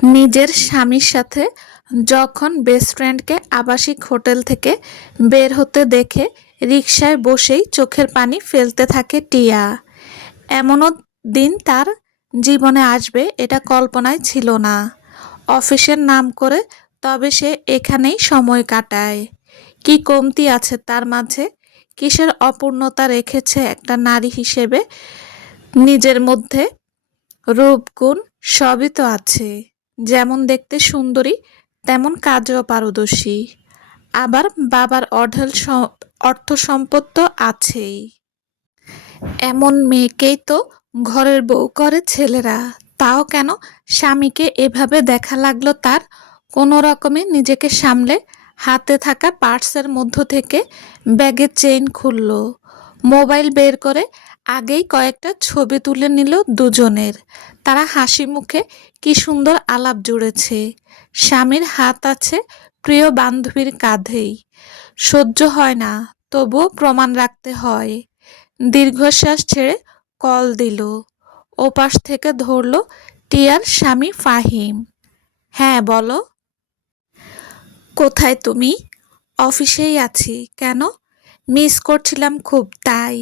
নিজের স্বামীর সাথে যখন বেস্ট ফ্রেন্ডকে আবাসিক হোটেল থেকে বের হতে দেখে রিকশায় বসেই চোখের পানি ফেলতে থাকে টিয়া। এমনও দিন তার জীবনে আসবে এটা কল্পনায় ছিল না। অফিসের নাম করে তবে সে এখানেই সময় কাটায়। কি কমতি আছে তার মাঝে, কিসের অপূর্ণতা রেখেছে একটা নারী হিসেবে নিজের মধ্যে? রূপগুণ সবই তো আছে, যেমন দেখতে সুন্দরী তেমন কাজেও পারদর্শী। আবার বাবার অঢেল অর্থ সম্পদ তো আছেই। এমন মেয়েকেই তো ঘরের বউ করে ছেলেরা। তাও কেন স্বামীকে এভাবে দেখা লাগলো তার? কোনো রকমে নিজেকে সামলে হাতে থাকা পার্সের মধ্য থেকে ব্যাগের চেইন খুলল, মোবাইল বের করে আগেই কয়েকটা ছবি তুলে নিল দুজনের। তারা হাসি মুখে কি সুন্দর আলাপ জুড়েছে। স্বামীর হাত আছে প্রিয় বান্ধবীর কাঁধেই। সহ্য হয় না, তবুও প্রমাণ রাখতে হয়। দীর্ঘশ্বাস ছেড়ে কল দিল। ওপাশ থেকে ধরল টিয়ার স্বামী ফাহিম। হ্যাঁ বলো। কোথায় তুমি? অফিসেই আছি। কেন? মিস করছিলাম খুব তাই।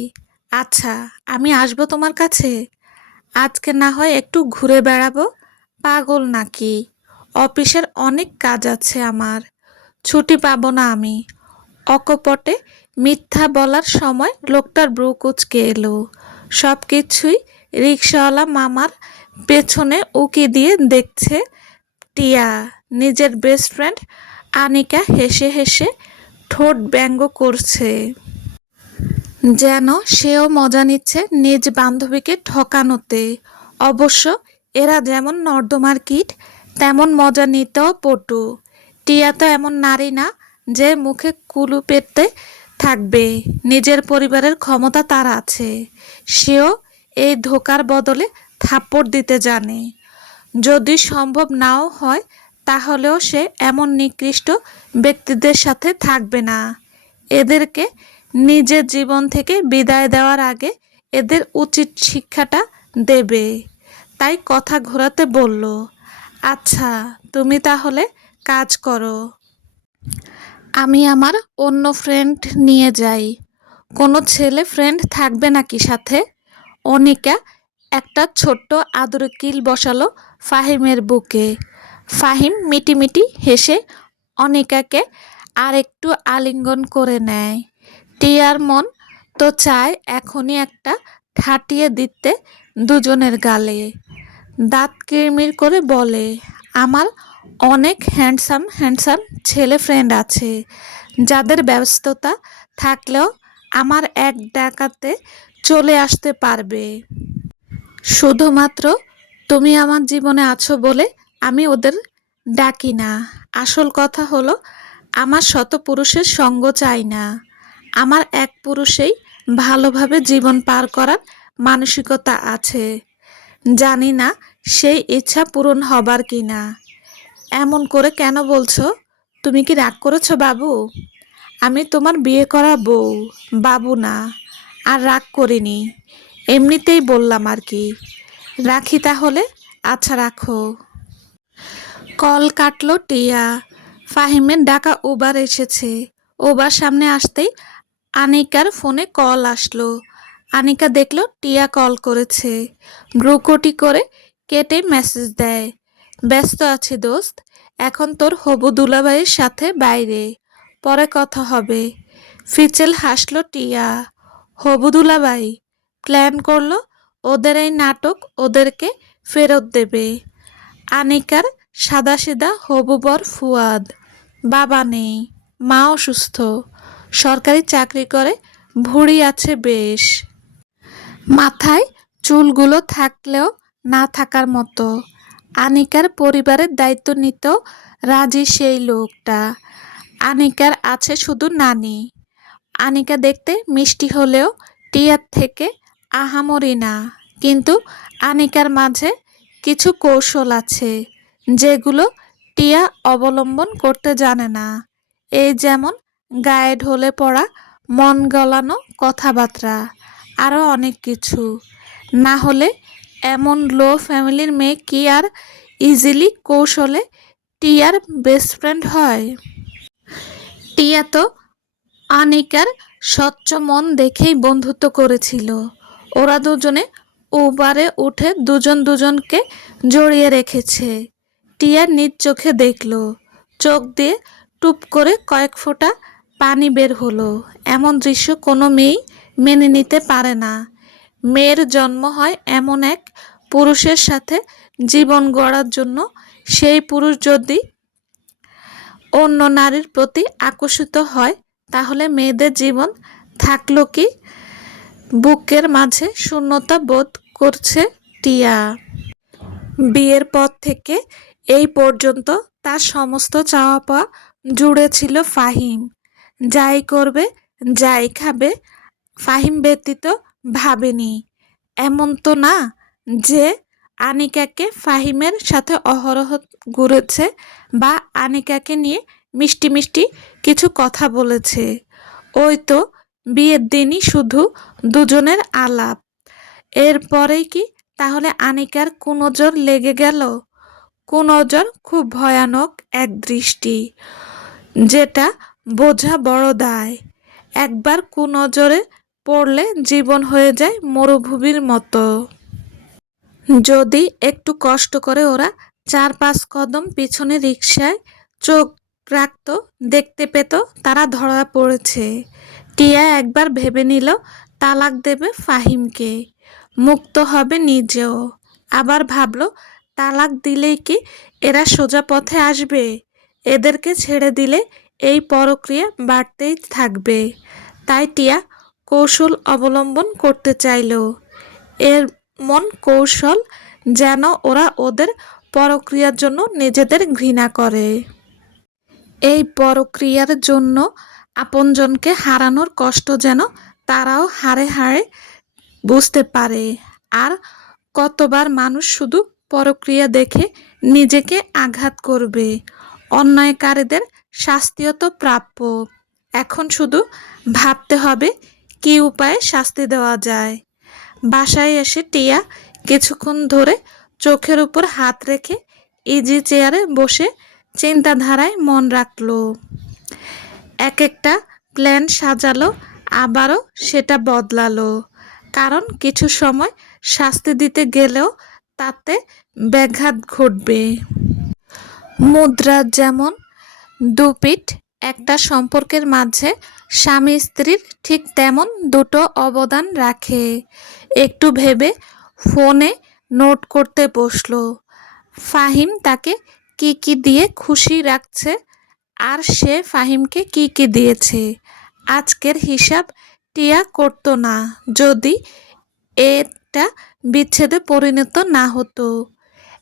আচ্ছা, আমি আসবো তোমার কাছে। আজকে না হয় একটু ঘুরে বেড়াবো। পাগল নাকি? অফিসের অনেক কাজ আছে আমার, ছুটি পাবো না আমি। অকপটে মিথ্যা বলার সময় লোকটার ব্রু কুঁচকে এলো। সব কিছুই রিকশাওয়ালা মামার পেছনে উকি দিয়ে দেখছে টিয়া। নিজের বেস্ট ফ্রেন্ড আনিকা হেসে হেসে ঠোঁট ব্যঙ্গ করছে, যেন সেও মজা নিচ্ছে নিজ বান্ধবীকে ঠকানোতে। অবশ্য এরা যেমন নর্দমার কীট, তেমন মজা নিতেও পটু। টিয়া তো এমন নারী না যে মুখে কুলু পেতে থাকবে। নিজের পরিবারের ক্ষমতা তার আছে। সেও এই ধোকার বদলে থাপ্পড় দিতে জানে। যদি সম্ভব নাও হয় তাহলেও সে এমন নিকৃষ্ট ব্যক্তিদের সাথে থাকবে না। এদেরকে নিজের জীবন থেকে বিদায় দেওয়ার আগে এদের উচিত শিক্ষাটা দেবে। তাই কথা ঘোরাতে বলল, আচ্ছা তুমি তাহলে কাজ করো, আমি আমার অন্য ফ্রেন্ড নিয়ে যাই। কোনো ছেলে ফ্রেন্ড থাকবে নাকি সাথে? অনিকা একটা ছোট্ট আদরের কিল বসালো ফাহিমের বুকে। ফাহিম মিটিমিটি হেসে অনিকাকে আর একটু আলিঙ্গন করে নেয়। টিয়ার মন তো চায় এখনই একটা ঠাটিয়ে দিতে দুজনের গালে। দাঁত কিরমির করে বলে, আমার অনেক হ্যান্ডসাম হ্যান্ডসাম ছেলে ফ্রেন্ড আছে, যাদের ব্যস্ততা থাকলেও আমার এক ডাকাতে চলে আসতে পারবে। শুধুমাত্র তুমি আমার জীবনে আছো বলে আমি ওদের ডাকি না। আসল কথা হলো, আমার শত পুরুষের সঙ্গ চাই না। আমার এক পুরুষেই ভালোভাবে জীবন পার করার মানসিকতা আছে। জানি না সেই ইচ্ছা পূরণ হবার কি না। এমন করে কেন বলছো? তুমি কি রাগ করেছো বাবু? আমি তোমার বিয়ে করা বউ, বাবু না। আর রাগ করিনি, এমনিতেই বললাম আর কি। রাখি তাহলে। আচ্ছা রাখো। কল কাটলো টিয়া। ফাহিমের ডাকা উবার এসেছে। উবার সামনে আসতেই আনিকার ফোনে কল আসলো। আনিকা দেখলো টিয়া কল করেছে। ভ্রুকুটি করে কেটে মেসেজ দেয়, ব্যস্ত আছি দোস্ত, এখন তোর হবু দুলাভাইয়ের সাথে বাইরে, পরে কথা হবে। ফিচেল হাসলো টিয়া। হবু দুলাভাই প্ল্যান করলো ওদের এই নাটক ওদেরকে ফেরত দেবে। আনিকার সাদাসিধা হবু বর ফুয়াদ। বাবা নেই, মা অসুস্থ, সরকারি চাকরি করে, ভুঁড়ি আছে বেশ। মাথায় চুলগুলো থাকলেও না থাকার মতো। আনিকার পরিবারের দায়িত্ব নিতেও রাজি সেই লোকটা। আনিকার আছে শুধু নানি। আনিকা দেখতে মিষ্টি হলেও টিয়ার থেকে আহামরি না, কিন্তু আনিকার মাঝে কিছু কৌশল আছে যেগুলো টিয়া অবলম্বন করতে জানে না। এই যেমন গায়ে ঢলে পড়া, মন গলানো কথাবার্তা, আরও অনেক কিছু। না হলে এমন লো ফ্যামিলির মেয়ে কি আর ইজিলি কৌশলে টিয়ার বেস্ট ফ্রেন্ড হয়? টিয়া তো আনিকার স্বচ্ছ মন দেখেই বন্ধুত্ব করেছিল। ওরা দুজনে উবারে উঠে দুজন দুজনকে জড়িয়ে রেখেছে। টিয়া নিজ চোখে দেখল, চোখ দিয়ে টুপ করে কয়েক ফোঁটা পানি বের হলো। এমন দৃশ্য কোনো মেয়েই মেনে নিতে পারে না। মেয়ের জন্ম হয় এমন এক পুরুষের সাথে জীবন গড়ার জন্য। সেই পুরুষ যদি অন্য নারীর প্রতি আকর্ষিত হয়, তাহলে মেয়েদের জীবন থাকলো কি? বুকের মাঝে শূন্যতা বোধ করছে টিয়া। বিয়ের পর থেকে এই পর্যন্ত তার সমস্ত চাওয়া পাওয়া জুড়ে ছিল ফাহিম। যাই করবে, যাই খাবে, ফাহিম ব্যতীত ভাবেনি। এমন তো না যে আনিকাকে ফাহিমের সাথে অহরহ ঘুরেছে বা আনিকাকে নিয়ে মিষ্টি মিষ্টি কিছু কথা বলেছে। ওই তো বিয়ের দিনই শুধু দুজনের আলাপ। এরপরেই কি তাহলে আনিকার কুনজর লেগে গেল? কুনজর খুব ভয়ানক এক দৃষ্টি, যেটা বোঝা বড় দায়। একবার কুনজরে পড়লে জীবন হয়ে যায় মরুভূমির মতো। যদি একটু কষ্ট করে ওরা 4-5 কদম পিছনে রিকশায় চোখ রাখত, দেখতে পেত তারা ধরা পড়েছে। টিয়া একবার ভেবে নিল তালাক দেবে ফাহিমকে, মুক্ত হবে নিজেও। আবার ভাবল তালাক দিলেই কি এরা সোজা পথে আসবে? এদেরকে ছেড়ে দিলে এই পরক্রিয়া বাড়তেই থাকবে। তাই টিয়া কৌশল অবলম্বন করতে চাইল। এর মন কৌশল যেন ওরা ওদের পরক্রিয়ার জন্য নিজেদের ঘৃণা করে। এই পরক্রিয়ার জন্য আপনজনকে হারানোর কষ্ট যেন তারাও হাড়ে হাড়ে বুঝতে পারে। আর কতবার মানুষ শুধু পরক্রিয়া দেখে নিজেকে আঘাত করবে। অন্যায়কারীদের শাস্তিও তো প্রাপ্য। এখন শুধু ভাবতে হবে কী উপায়ে শাস্তি দেওয়া যায়। বাসায় এসে টিয়া কিছুক্ষণ ধরে চোখের উপর হাত রেখে ইজি চেয়ারে বসে চিন্তাধারায় মন রাখল। এক একটা প্ল্যান সাজালো, আবারও সেটা বদলালো। কারণ কিছু সময় শাস্তি দিতে গেলেও তাতে ব্যাঘাত ঘটবে। মুদ্রার যেমন দুপিঠ, একটা সম্পর্কের মাঝে স্বামী স্ত্রীর ঠিক তেমন দুটো অবদান রাখে। একটু ভেবে ফোনে নোট করতে বসলো ফাহিম তাকে কি কি দিয়ে খুশি রাখছে আর সে ফাহিমকে কি কি দিয়েছে। আজকের হিসাব টিয়া করতো না যদি এটা বিচ্ছেদে পরিণত না হতো।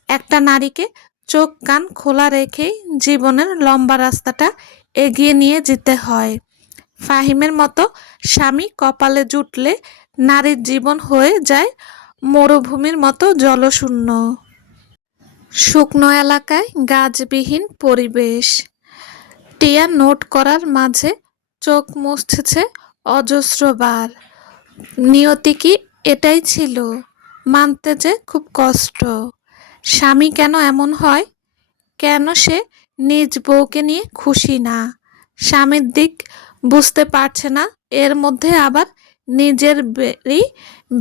একটা নারীকে চোখ কান খোলা রেখেই জীবনের লম্বা রাস্তাটা এগিয়ে নিয়ে যেতে হয়। ফাহিমের মতো স্বামী কপালে জুটলে নারীর জীবন হয়ে যায় মরুভূমির মতো জলশূন্য। শুকনো এলাকায় গাছবিহীন পরিবেশ। টিয়া নোট করার মাঝে চোখ মুছছে অজস্রবার। নিয়তি কি এটাই ছিল? মানতে যে খুব কষ্ট। স্বামী কেন এমন হয়? কেন সে নিজ বউকে নিয়ে খুশি না? স্বামীর দিক বুঝতে পারছে না, এর মধ্যে আবার নিজের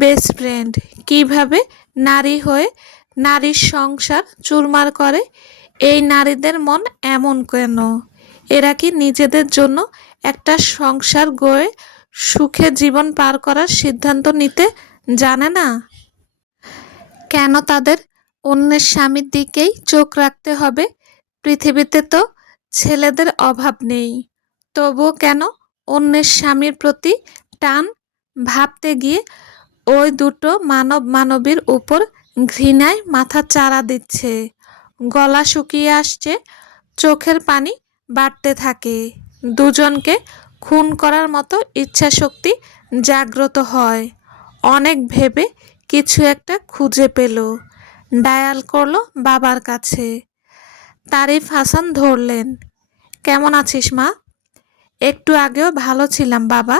বেস্ট ফ্রেন্ড কিভাবে নারী হয়ে নারীর সংসার চুরমার করে। এই নারীদের মন এমন কেন? এরা কি নিজেদের জন্য একটা সংসার গড়ে সুখে জীবন পার করার সিদ্ধান্ত নিতে জানে না? কেন তাদের অন্যের স্বামীর দিকেই চোখ রাখতে হবে? পৃথিবীতে তো ছেলেদের অভাব নেই, তবুও কেন অন্যের স্বামীর প্রতি টান? ভাবতে গিয়ে ওই দুটো মানব মানবীর উপর ঘৃণায় মাথা চাড়া দিচ্ছে। গলা শুকিয়ে আসছে, চোখের পানি বাড়তে থাকে। দুজনকে খুন করার মতো ইচ্ছাশক্তি জাগ্রত হয়। অনেক ভেবে কিছু একটা খুঁজে পেল। ডায়াল করলো বাবার কাছে। তারিফ হাসান ধরলেন। কেমন আছিস মা? একটু আগেও ভালো ছিলাম বাবা,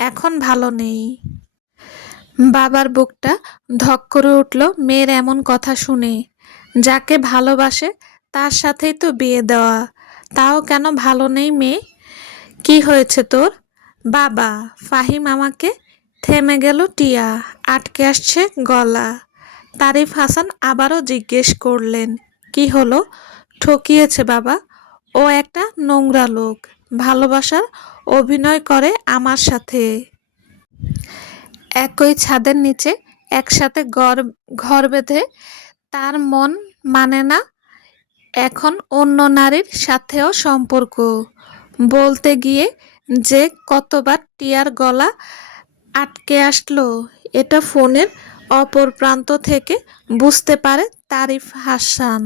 এখন ভালো নেই। বাবার বুকটা ধক করে উঠল মেয়ের এমন কথা শুনে। যাকে ভালোবাসে তার সাথেই তো বিয়ে দেওয়া। তাও কেন ভালো নেই মেয়ে? কি হয়েছে তোর? বাবা, ফাহিম আমাকে। থেমে গেল টিয়া, আটকে আসছে গলা। তারিফ হাসান আবারও জিজ্ঞেস করলেন, কি হলো? ঠকিয়েছে বাবা। ও একটা নোংরা লোক, ভালোবাসার অভিনয় করে আমার সাথে। একই ছাদের নিচে একসাথে ঘর বেঁধে তার মন মানে না এখন অন্য নারীর সাথেও সম্পর্ক। বলতে গিয়ে যে কতবার টিয়ার গলা আটকে আসলো, এটা ফোনের অপর প্রান্ত থেকে বুঝতে পারে তারিফ হাসান।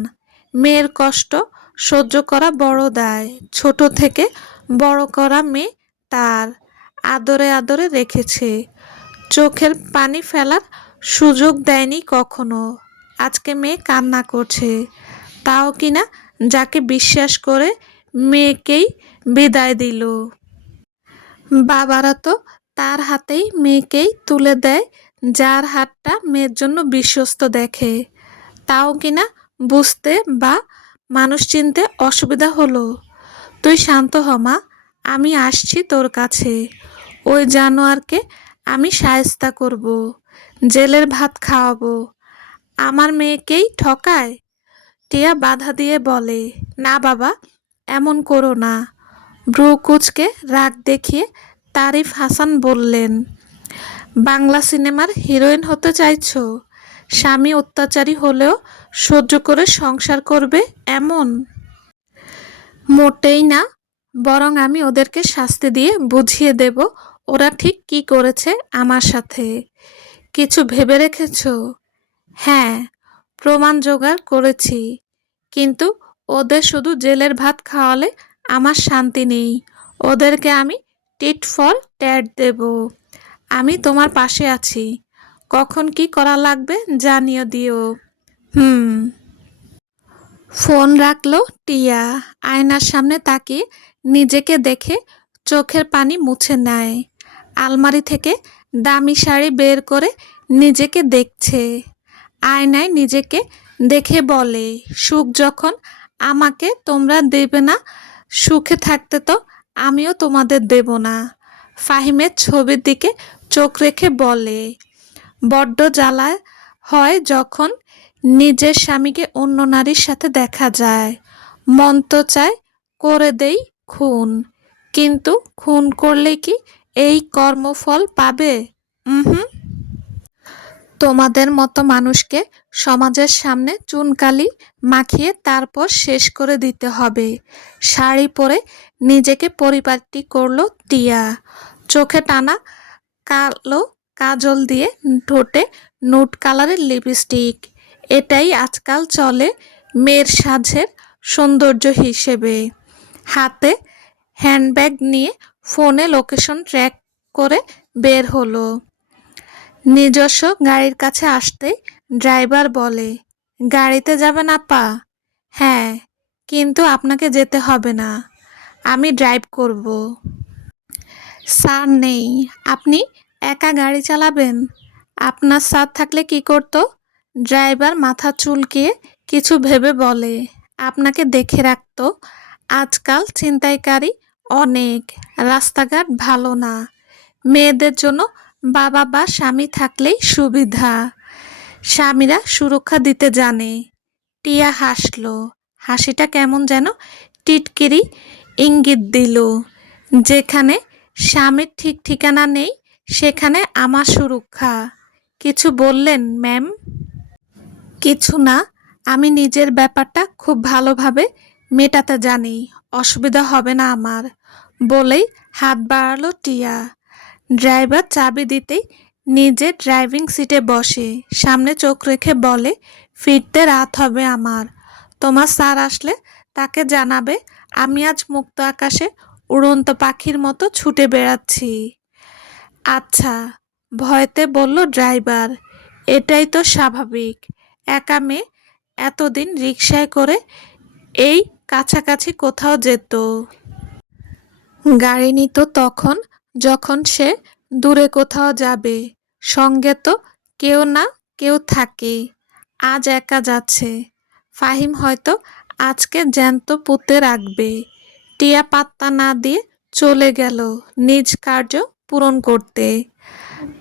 মেয়ের কষ্ট সহ্য করা বড় দায়, ছোট থেকে বড় করা মেয়ে তার। আদরে আদরে রেখেছে, চোখের পানি ফেলার সুযোগ দেয়নি কখনো। আজকে মেয়ে কান্না করছে, তাও কিনা যাকে বিশ্বাস করে মেয়েকেই বিদায় দিল। বাবারা তো তার হাতেই মেয়েকেই তুলে দেয়, যার হাতটা মেয়ের জন্য বিশ্বস্ত দেখে। তাও কিনা বুঝতে বা মানুষ চিনতে অসুবিধা হলো। তুই শান্ত হ মা, আমি আসছি তোর কাছে। ওই জানোয়ারকে আমি শায়েস্তা করব, জেলের ভাত খাওয়াবো। আমার মেয়েকেই ঠকায়। টিয়া বাধা দিয়ে বলে, না বাবা, এমন করো না। ভ্রু কুঁচকে রাগ দেখিয়ে তারিফ হাসান বললেন, বাংলা সিনেমার হিরোইন হতে চাইছো? স্বামী অত্যাচারী হলেও সহ্য করে সংসার করবে এমন? মোটেই না, বরং আমি ওদেরকে শাস্তি দিয়ে বুঝিয়ে দেব ওরা ঠিক কি করেছে আমার সাথে। কিছু ভেবে রেখেছো? হ্যাঁ, প্রমাণ জোগাড় করেছি। কিন্তু ওদের শুধু জেলের ভাত খাওয়ালে আমার শান্তি নেই। ওদেরকে আমি টিট ফর ট্যাট দেব। আমি তোমার পাশে আছি, কখন কি করা লাগবে জানিয়ে দিও। হুম। ফোন রাখলো টিয়া, আয়নার সামনে তাকিয়ে নিজেকে দেখে চোখের পানি মুছে নেয়। আলমারি থেকে দামি শাড়ি বের করে নিজেকে দেখছে। আয়নায় নিজেকে দেখে বলে, সুখ যখন আমাকে তোমরা দেবে না, সুখে থাকতে তো আমিও তোমাদের দেব না। ফাহিমের ছবির দিকে চোখ রেখে বলে, বড্ড জ্বালা হয় যখন নিজের স্বামীকে অন্য নারীর সাথে দেখা যায়। মন তো চায় করে দেই খুন, কিন্তু খুন করলে কি এই কর্মফল পাবে? হুম। তোমাদের মতো মানুষকে সমাজের সামনে চুনকালি মাখিয়ে তারপর শেষ করে দিতে হবে। শাড়ি পরে নিজেকে পরিপাটি করলো টিয়া, চোখে টানা কালো কাজল দিয়ে, ঠোঁটে নুড কালারের লিপস্টিক। এটাই আজকাল চলে মেয়ের সাজের সৌন্দর্য হিসেবে। হাতে হ্যান্ডব্যাগ নিয়ে ফোনে লোকেশন ট্র্যাক করে বের হলো। নিজস্ব গাড়ির কাছে আসতেই ড্রাইভার বলে, গাড়িতে যাবেন আপা? হ্যাঁ, কিন্তু আপনাকে যেতে হবে না, আমি ড্রাইভ করব। স্যার নেই, আপনি একা গাড়ি চালাবেন? আপনার স্যার থাকলে কি করতো? ড্রাইভার মাথা চুলকিয়ে কিছু ভেবে বলে, আপনাকে দেখে রাখতো। আজকাল ছিনতাইকারী অনেক, রাস্তাঘাট ভালো না। মেয়েদের জন্য বাবা বা স্বামী থাকলেই সুবিধা, স্বামীরা সুরক্ষা দিতে জানে। টিয়া হাসলো, হাসিটা কেমন যেন টিটকিরি ইঙ্গিত দিল, যেখানে স্বামীর ঠিক ঠিকানা নেই সেখানে আমার সুরক্ষা। কিছু বললেন ম্যাম? কিছু না, আমি নিজের ব্যাপারটা খুব ভালোভাবে মেটাতে জানি, অসুবিধা হবে না আমার, বলেই হাত বাড়ালো টিয়া। ড্রাইভার চাবি দিতেই নিজে ড্রাইভিং সিটে বসে সামনে চোখ রেখে বলে, ফিরতে রাত হবে আমার। তোমার স্যার আসলে তাকে জানাবে আমি আজ মুক্ত আকাশে উড়ন্ত পাখির মতো ছুটে বেড়াচ্ছি। আচ্ছা, ভয়তে বলল ড্রাইভার। এটাই তো স্বাভাবিক, একা মেয়ে এতদিন রিকশায় করে এই কাছাকাছি কোথাও যেত। গাড়ি নিত তখন যখন সে দূরে কোথাও যাবে, সঙ্গে তো কেউ না কেউ থাকে। আজ একা যাচ্ছে, ফাহিম হয়তো আজকে জ্যান্ত পুঁতে রাখবে। টিয়া পাত্তা না দিয়ে চলে গেল নিজ কার্য পূরণ করতে।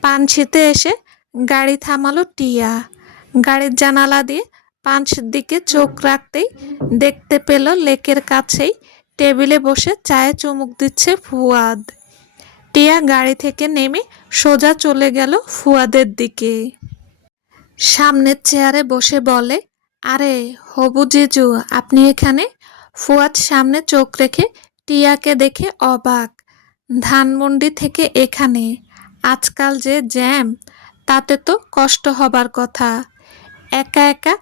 পানশিতে এসে গাড়ি থামালো টিয়া। গাড়ির জানালা দিয়ে পানশির দিকে চোখ রাখতেই দেখতে পেল লেকের কাছেই টেবিলে বসে চায়ে চুমুক দিচ্ছে ফুয়াদ। টিয়া গাড়ি থেকে নেমে সোজা চলে গেল ফুয়াদের দিকে। সামনের চেয়ারে বসে বলে, আরে হবু জিজু, আপনি এখানে? ফুয়াদ সামনে চোখ রেখে টিয়াকে দেখে অবাক। ধানমন্ডি থেকে এখানে? আজকাল যে জ্যাম, তাতে তো কষ্ট হবার কথা। একা একা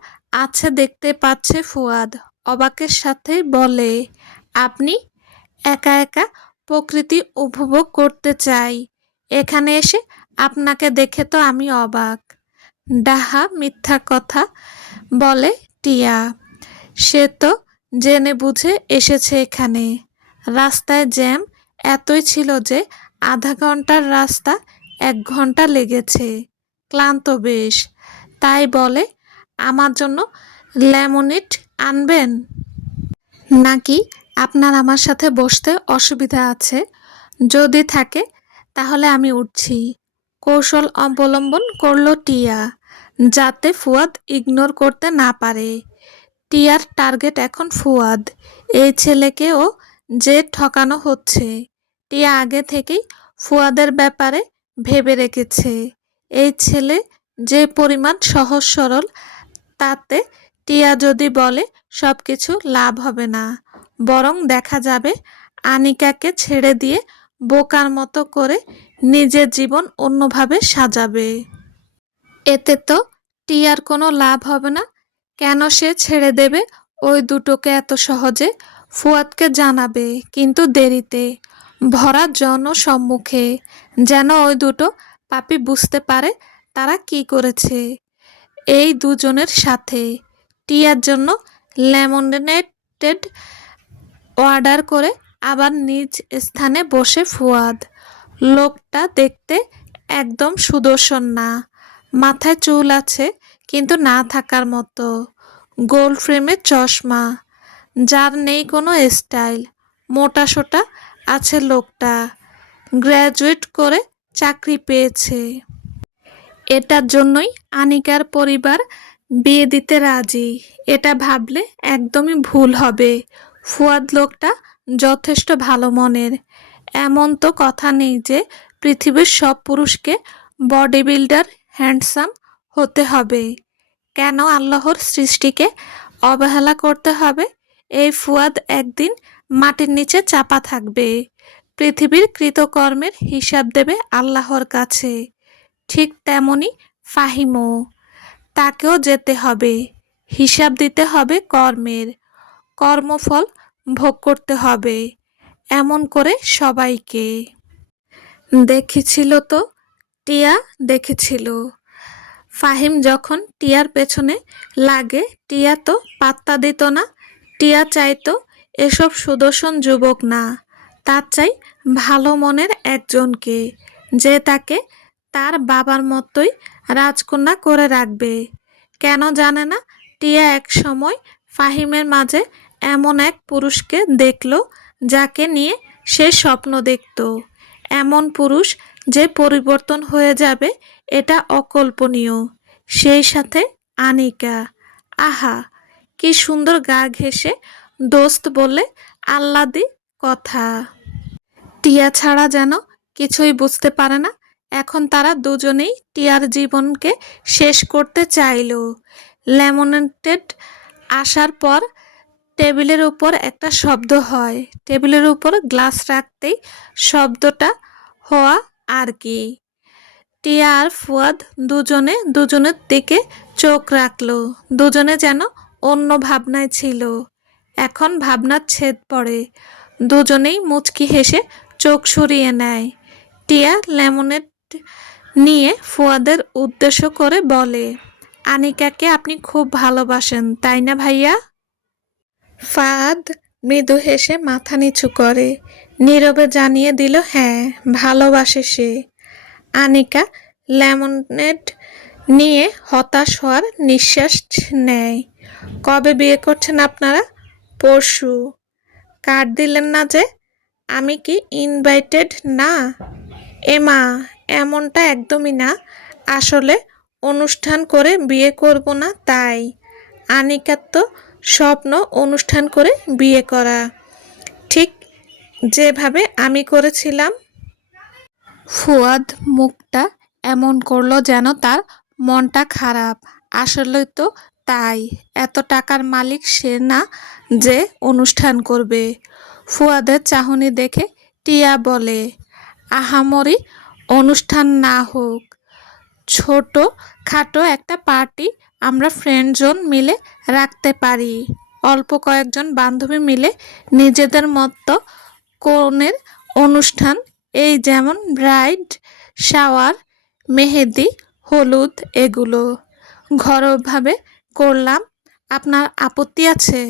আছে দেখতে পাচ্ছে ফুয়াদ অবাকের সাথে বলে, আপনি? একা একা প্রকৃতি উপভোগ করতে চাই। এখানে এসে আপনাকে দেখে তো আমি অবাক। ডাহা মিথ্যা কথা বলে টিয়া। সে তো জেনে বুঝে এসেছে এখানে। রাস্তায় জ্যাম এতই ছিল যে আধা ঘন্টার রাস্তা 1 ঘন্টা লেগেছে। ক্লান্ত বেশ, তাই বলে, আমার জন্য লেমনেড আনবেন? নাকি আপনার আমার সাথে বসতে অসুবিধা আছে? যদি থাকে তাহলে আমি উঠছি। কৌশল অবলম্বন করল টিয়া, যাতে ফুয়াদ ইগনোর করতে না পারে। টিয়ার টার্গেট এখন ফুয়াদ। এই ছেলেকেও যে ঠকানো হচ্ছে, টিয়া আগে থেকেই ফুয়াদের ব্যাপারে ভেবে রেখেছে। এই ছেলে যে পরিমাণ সহজ সরল, তাতে টিয়া যদি বলে সবকিছু লাভ হবে না, বরং দেখা যাবে আনিকাকে ছেড়ে দিয়ে বোকার মতো করে নিজের জীবন অন্যভাবে সাজাবে। এতে তো টিয়ার কোনো লাভ হবে না। কেন সে ছেড়ে দেবে ওই দুটোকে এত সহজে? ফুয়াদকে জানাবে, কিন্তু দেরিতে, ভরা জনসম্মুখে, যেন ওই দুটো পাপী বুঝতে পারে তারা কি করেছে। এই দুজনের সাথে টিয়ার জন্য লেমনেড অর্ডার করে আবার নিজ স্থানে বসে ফুয়াদ। লোকটা দেখতে একদম সুদর্শন না। মাথায় চুল আছে, কিন্তু না থাকার মতো। গোল ফ্রেমের চশমা, যার নেই কোনো স্টাইল। মোটাসোটা আছে লোকটা। গ্র্যাজুয়েট করে চাকরি পেয়েছে। এটার জন্যই আনিকার পরিবার বিয়ে দিতে রাজি। এটা ভাবলে একদমই ভুল হবে। ফুয়াদ লোকটা যথেষ্ট ভালো মনের। এমন তো কথা নেই যে পৃথিবীর সব পুরুষকে বডি বিল্ডার হ্যান্ডসাম হতে হবে। কেন আল্লাহর সৃষ্টিকে অবহেলা করতে হবে? এই ফুয়াদ একদিন মাটির নিচে চাপা থাকবে। পৃথিবীর কৃতকর্মের হিসাব দেবে আল্লাহর কাছে। ঠিক তেমনি ফাহিমও, তাকেও যেতে হবে, হিসাব দিতে হবে কর্মের। কর্মফল ভোগ করতে হবে। এমন করে সবাইকে দেখেছিল তো, টিয়া দেখেছিল। ফাহিম যখন টিয়ার পেছনে লাগে, টিয়া তো পাত্তা দিত না। টিয়া চাইতো এসব সুদর্শন যুবক না, তার চাই ভালো মনের একজনকে, যে তাকে তার বাবার মতোই রাজকন্যা করে রাখবে। কেন জানে না, টিয়া এক সময় ফাহিমের মাঝে এমন এক পুরুষকে দেখল, যাকে নিয়ে সে স্বপ্ন দেখত। এমন পুরুষ যে পরিবর্তন হয়ে যাবে, এটা অকল্পনীয়। সেই সাথে আনিকা, আহা কি সুন্দর গা ঘেঁষে দোস্ত বলে আহ্লাদি কথা। টিয়া ছাড়া যেন কিছুই বুঝতে পারে না। এখন তারা দুজনেই টিয়ার জীবনকে শেষ করতে চাইল। লেমনেড আসার পর টেবিলের উপর একটা শব্দ হয়। টেবিলের উপর গ্লাস রাখতেই শব্দটা হওয়া আর কি। টিয়া আর ফুয়াদ দুজনে দুজনের দিকে চোখ রাখলো। দুজনে যেন অন্য ভাবনায় ছিল। এখন ভাবনার ছেদ পড়ে। দুজনেই মুচকি হেসে চোখ সরিয়ে নেয়। টিয়া লেমনেড নিয়ে ফুয়াদের উদ্দেশ্য করে বলে, আনিকাকে আপনি খুব ভালোবাসেন, তাই না ভাইয়া? ফাহাদ মৃদু হেসে মাথা নিচু করে নীরবে জানিয়ে দিল, হ্যাঁ, ভালোবাসে সে। আনিকা লেমনেড নিয়ে হতাশ হওয়ার নিঃশ্বাস নেয়। কবে বিয়ে করছেন আপনারা? পরশু। কার্ড দিলেন না যে? আমি কি ইনভাইটেড না? এমা, এমনটা একদমই না। আসলে অনুষ্ঠান করে বিয়ে করব না তাই। আনিকার তো স্বপ্ন অনুষ্ঠান করে বিয়ে করা, ঠিক যেভাবে আমি করেছিলাম। ফুয়াদ মুখটা এমন করলো যেন তার মনটা খারাপ। আসলে তো তাই। এত টাকার মালিক সে না যে অনুষ্ঠান করবে। ফুয়াদের চাহনি দেখে টিয়া বলে, আহামরি অনুষ্ঠান না হোক, ছোট খাটো একটা পার্টি আমরা ফ্রেন্ডজন মিলে রাখতে পারি। অল্প কয়েকজন বান্ধবী মিলে নিজেদের মতো কনের অনুষ্ঠান, এই যেমন ব্রাইড শাওয়ার, মেহেদি, হলুদ, এগুলো ঘরোয়াভাবে করলাম। আপনার আপত্তি আছে?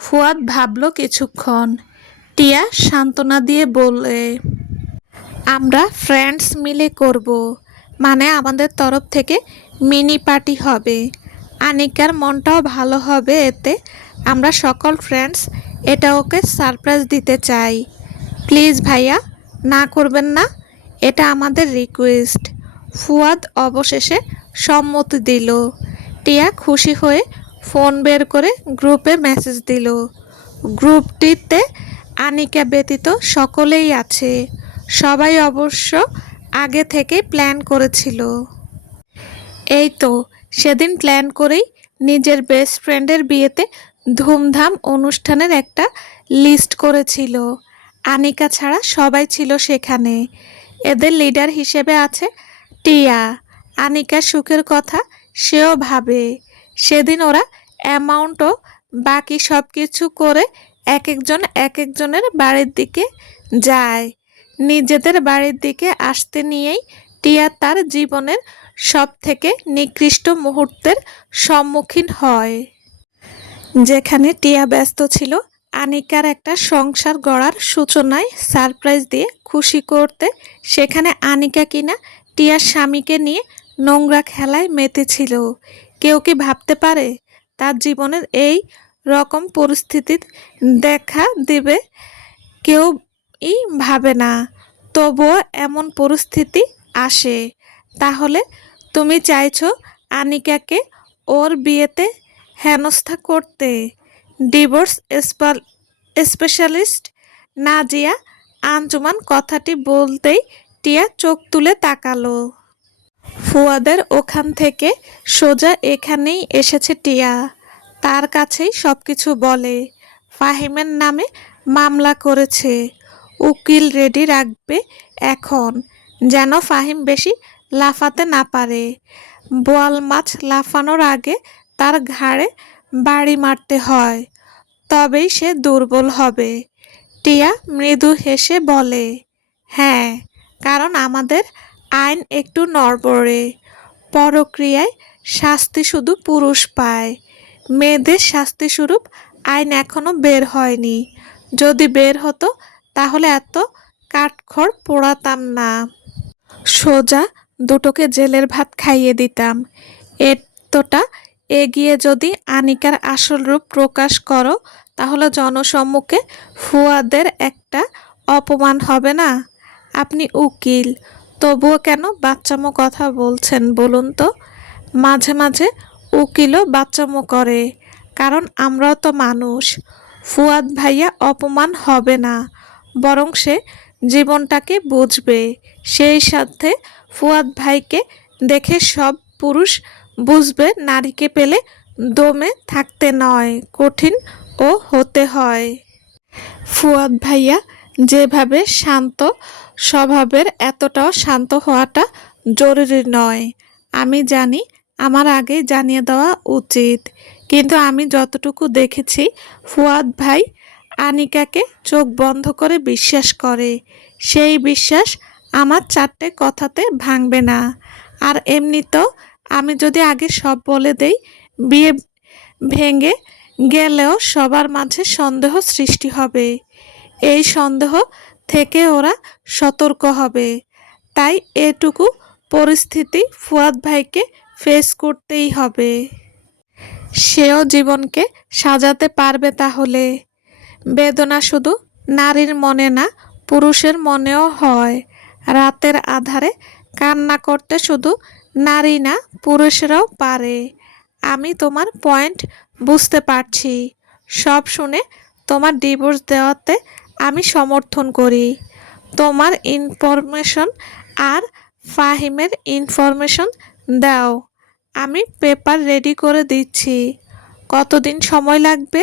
ফুয়াদ ভাবল কিছুক্ষণ। টিয়া সান্ত্বনা দিয়ে বলে, আমরা ফ্রেন্ডস মিলে করব, মানে আমাদের তরফ থেকে মিনি পার্টি হবে। আনিকার মনটাও ভালো হবে এতে। আমরা সকল ফ্রেন্ডস এটা ওকে সারপ্রাইজ দিতে চাই। প্লিজ ভাইয়া, না করবেন না, এটা আমাদের রিকোয়েস্ট। ফুয়াদ অবশেষে সম্মতি দিল। টিয়া খুশি হয়ে ফোন বের করে গ্রুপে মেসেজ দিল। গ্রুপটিতে আনিকা ব্যতীত সকলেই আছে। সবাই অবশ্য আগে থেকে প্ল্যান করেছিল। এই তো সেদিন প্ল্যান করেই নিজের বেস্ট ফ্রেন্ডের বিয়েতে ধুমধাম অনুষ্ঠানের একটা লিস্ট করেছিল। আনিকা ছাড়া সবাই ছিল সেখানে। এদের লিডার হিসেবে আছে টিয়া। আনিকার সুখের কথা সেও ভাবে। সেদিন ওরা অ্যামাউন্টও বাকি সব কিছু করে এক একজন এক একজনের বাড়ির দিকে যায়। নিজেদের বাড়ির দিকে আসতে নিয়েই টিয়া তার জীবনের সব থেকে নিকৃষ্ট মুহূর্তের সম্মুখীন হয়। যেখানে টিয়া ব্যস্ত ছিল আনিকার একটা সংসার গড়ার সূচনায় সারপ্রাইজ দিয়ে খুশি করতে, সেখানে আনিকা কিনা টিয়ার স্বামীকে নিয়ে নোংরা খেলায় মেতেছিল। কেউ কি ভাবতে পারে তার জীবনের এই রকম পরিস্থিতি দেখা দিবে? কেউই ভাবে না, তবুও এমন পরিস্থিতি আসে। তাহলে তুমি চাইছো আনিকাকে ওর বিয়েতে হেনস্থা করতে? ডিভোর্স স্পেশালিস্ট নাজিয়া আঞ্জুমান কথাটি বলতেই টিয়া চোখ তুলে তাকালো। ফুয়াদের ওখান থেকে সোজা এখানেই এসেছে টিয়া। তার কাছেই সবকিছু বলে। ফাহিমের নামে মামলা করেছে। উকিল রেডি রাখবে এখন, যেন ফাহিম বেশি লাফাতে না পারে। বোয়াল মাছ লাফানোর আগে তার ঘাড়ে বাড়ি মারতে হয়, তবেই সে দুর্বল হবে। টিয়া মৃদু হেসে বলে, হ্যাঁ, কারণ আমাদের আইন একটু নড়বড়ে। পরক্রিয়ায় শাস্তি শুধু পুরুষ পায়। মেয়েদের শাস্তিস্বরূপ আইন এখনো বের হয়নি। যদি বের হতো তাহলে এত কাঠখড় পোড়াতাম না। সোজা দুটোকে জেলের ভাত খাইয়ে দিতাম। এতটা এগিয়ে যদি আনিকার আসল রূপ প্রকাশ করো তাহলে জনসম্মুখে ফুয়াদের একটা অপমান হবে না? আপনি উকিল, তবুও কেন বাচ্চামো কথা বলছেন বলুন তো? মাঝে মাঝে উকিলও বাচ্চামো করে, কারণ আমরাও তো মানুষ। ফুয়াদ ভাইয়া অপমান হবে না, বরং সে জীবনটাকে বুঝবে। সেই সাথে ফুয়াদ ভাইকে দেখে সব পুরুষ বুঝবে নারীকে পেলে দমে থাকতে নয়, কঠিন ও হতে হয়। ফুয়াদ ভাইয়া যেভাবে শান্ত স্বভাবের, এতটাও শান্ত হওয়াটা জরুরি নয়। আমি জানি আমার আগে জানিয়ে দেওয়া উচিত, কিন্তু আমি যতটুকু দেখেছি ফুয়াদ ভাই আনিকাকে চোখ বন্ধ করে বিশ্বাস করে। সেই বিশ্বাস আমার চারটে কথাতে ভাঙবে না। আর এমনিতেও আমি যদি আগে সব বলে দেই, বিয়ে ভেঙে গেলেও সবার মাঝে সন্দেহ সৃষ্টি হবে। এই সন্দেহ থেকে ওরা সতর্ক হবে। তাই এটুকু পরিস্থিতি ফুয়াদ ভাইকে ফেস করতেই হবে। সেও জীবনকে সাজাতে পারবে তাহলে। বেদনা শুধু নারীর মনে না, পুরুষের মনেও হয়। রাতের আধারে কান্না করতে শুধু নারী না, পুরুষরাও পারে। আমি তোমার পয়েন্ট বুঝতে পারছি। সব শুনে তোমার ডিভোর্স দেওয়াতে আমি সমর্থন করি। তোমার ইনফরমেশন আর ফাহিমের ইনফরমেশন দাও। আমি পেপার রেডি করে দিচ্ছি। কতদিন সময় লাগবে?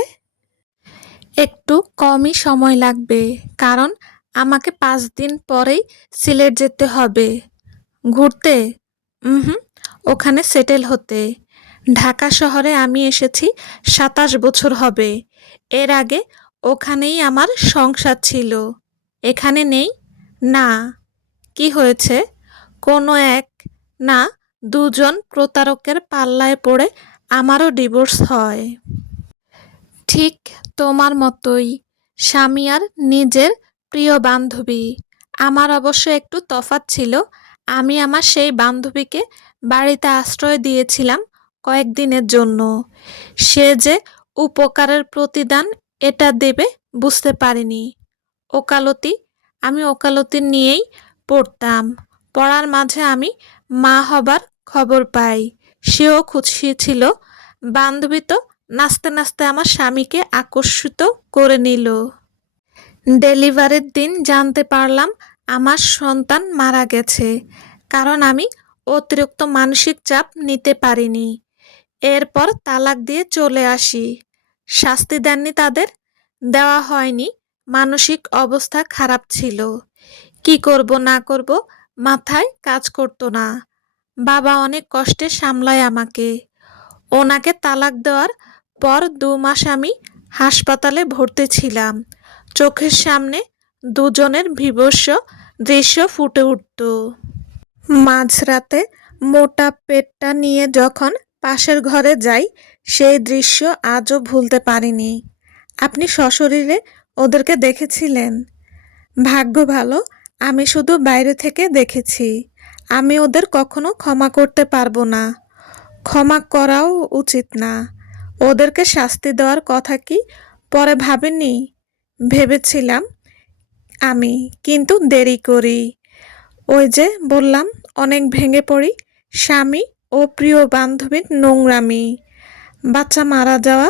একটু কমই সময় লাগবে, কারণ আমাকে 5 দিন পরেই সিলেট যেতে হবে। ঘুরতে? হুম, ওখানে সেটেল হতে। ঢাকা শহরে আমি এসেছি 27 বছর হবে। এর আগে ওখানেই আমার সংসার ছিল। এখানে নেই? না। কি হয়েছে? কোনো এক না, দুজন প্রতারকের পাল্লায় পড়ে আমারও ডিভোর্স হয়। ঠিক তোমার মতোই। স্বামী আর নিজের প্রিয় বান্ধবী। আমার অবশ্য একটু তফাৎ ছিল। আমি আমার সেই বান্ধবীকে বাড়িতে আশ্রয় দিয়েছিলাম কয়েকদিনের জন্য। সে যে উপকারের প্রতিদান এটা দেবে বুঝতে পারিনি। ওকালতি? আমি ওকালতি নিয়েই পড়তাম। পড়ার মাঝে আমি মা হবার খবর পাই। সেও খুশি ছিল। বান্ধবী তো নাচতে নাচতে আমার স্বামীকে আকর্ষিত করে নিল। ডেলিভারির দিন জানতে পারলাম আমার সন্তান মারা গেছে, কারণ আমি অতিরিক্ত মানসিক চাপ নিতে পারিনি। এরপর তালাক দিয়ে চলে আসি। শাস্তি দেননি তাদের? দেওয়া হয়নি। মানসিক অবস্থা খারাপ ছিল। কি করব না করব মাথায় কাজ করতো না। বাবা অনেক কষ্টে সামলায় আমাকে। ওনাকে তালাক দেওয়ার পর 2 মাস আমি হাসপাতালে ভর্তি ছিলাম। চোখের সামনে দুজনের বীভৎস দৃশ্য ফুটে উঠত। মাঝরাতে মোটা পেটটা নিয়ে যখন পাশের ঘরে যাই, সেই দৃশ্য আজও ভুলতে পারিনি। আপনি সশরীরে ওদেরকে দেখেছিলেন? ভাগ্য ভালো, আমি শুধু বাইরে থেকে দেখেছি। আমি ওদের কখনো ক্ষমা করতে পারবো না। ক্ষমা করাও উচিত না। ওদেরকে শাস্তি দেওয়ার কথা কি পরে ভাবেননি? ভেবেছিলাম আমি, কিন্তু দেরি করি। ওই যে বললাম, অনেক ভেঙে পড়ি। স্বামী ও প্রিয় বান্ধবীর নোংরামি, বাচ্চা মারা যাওয়া,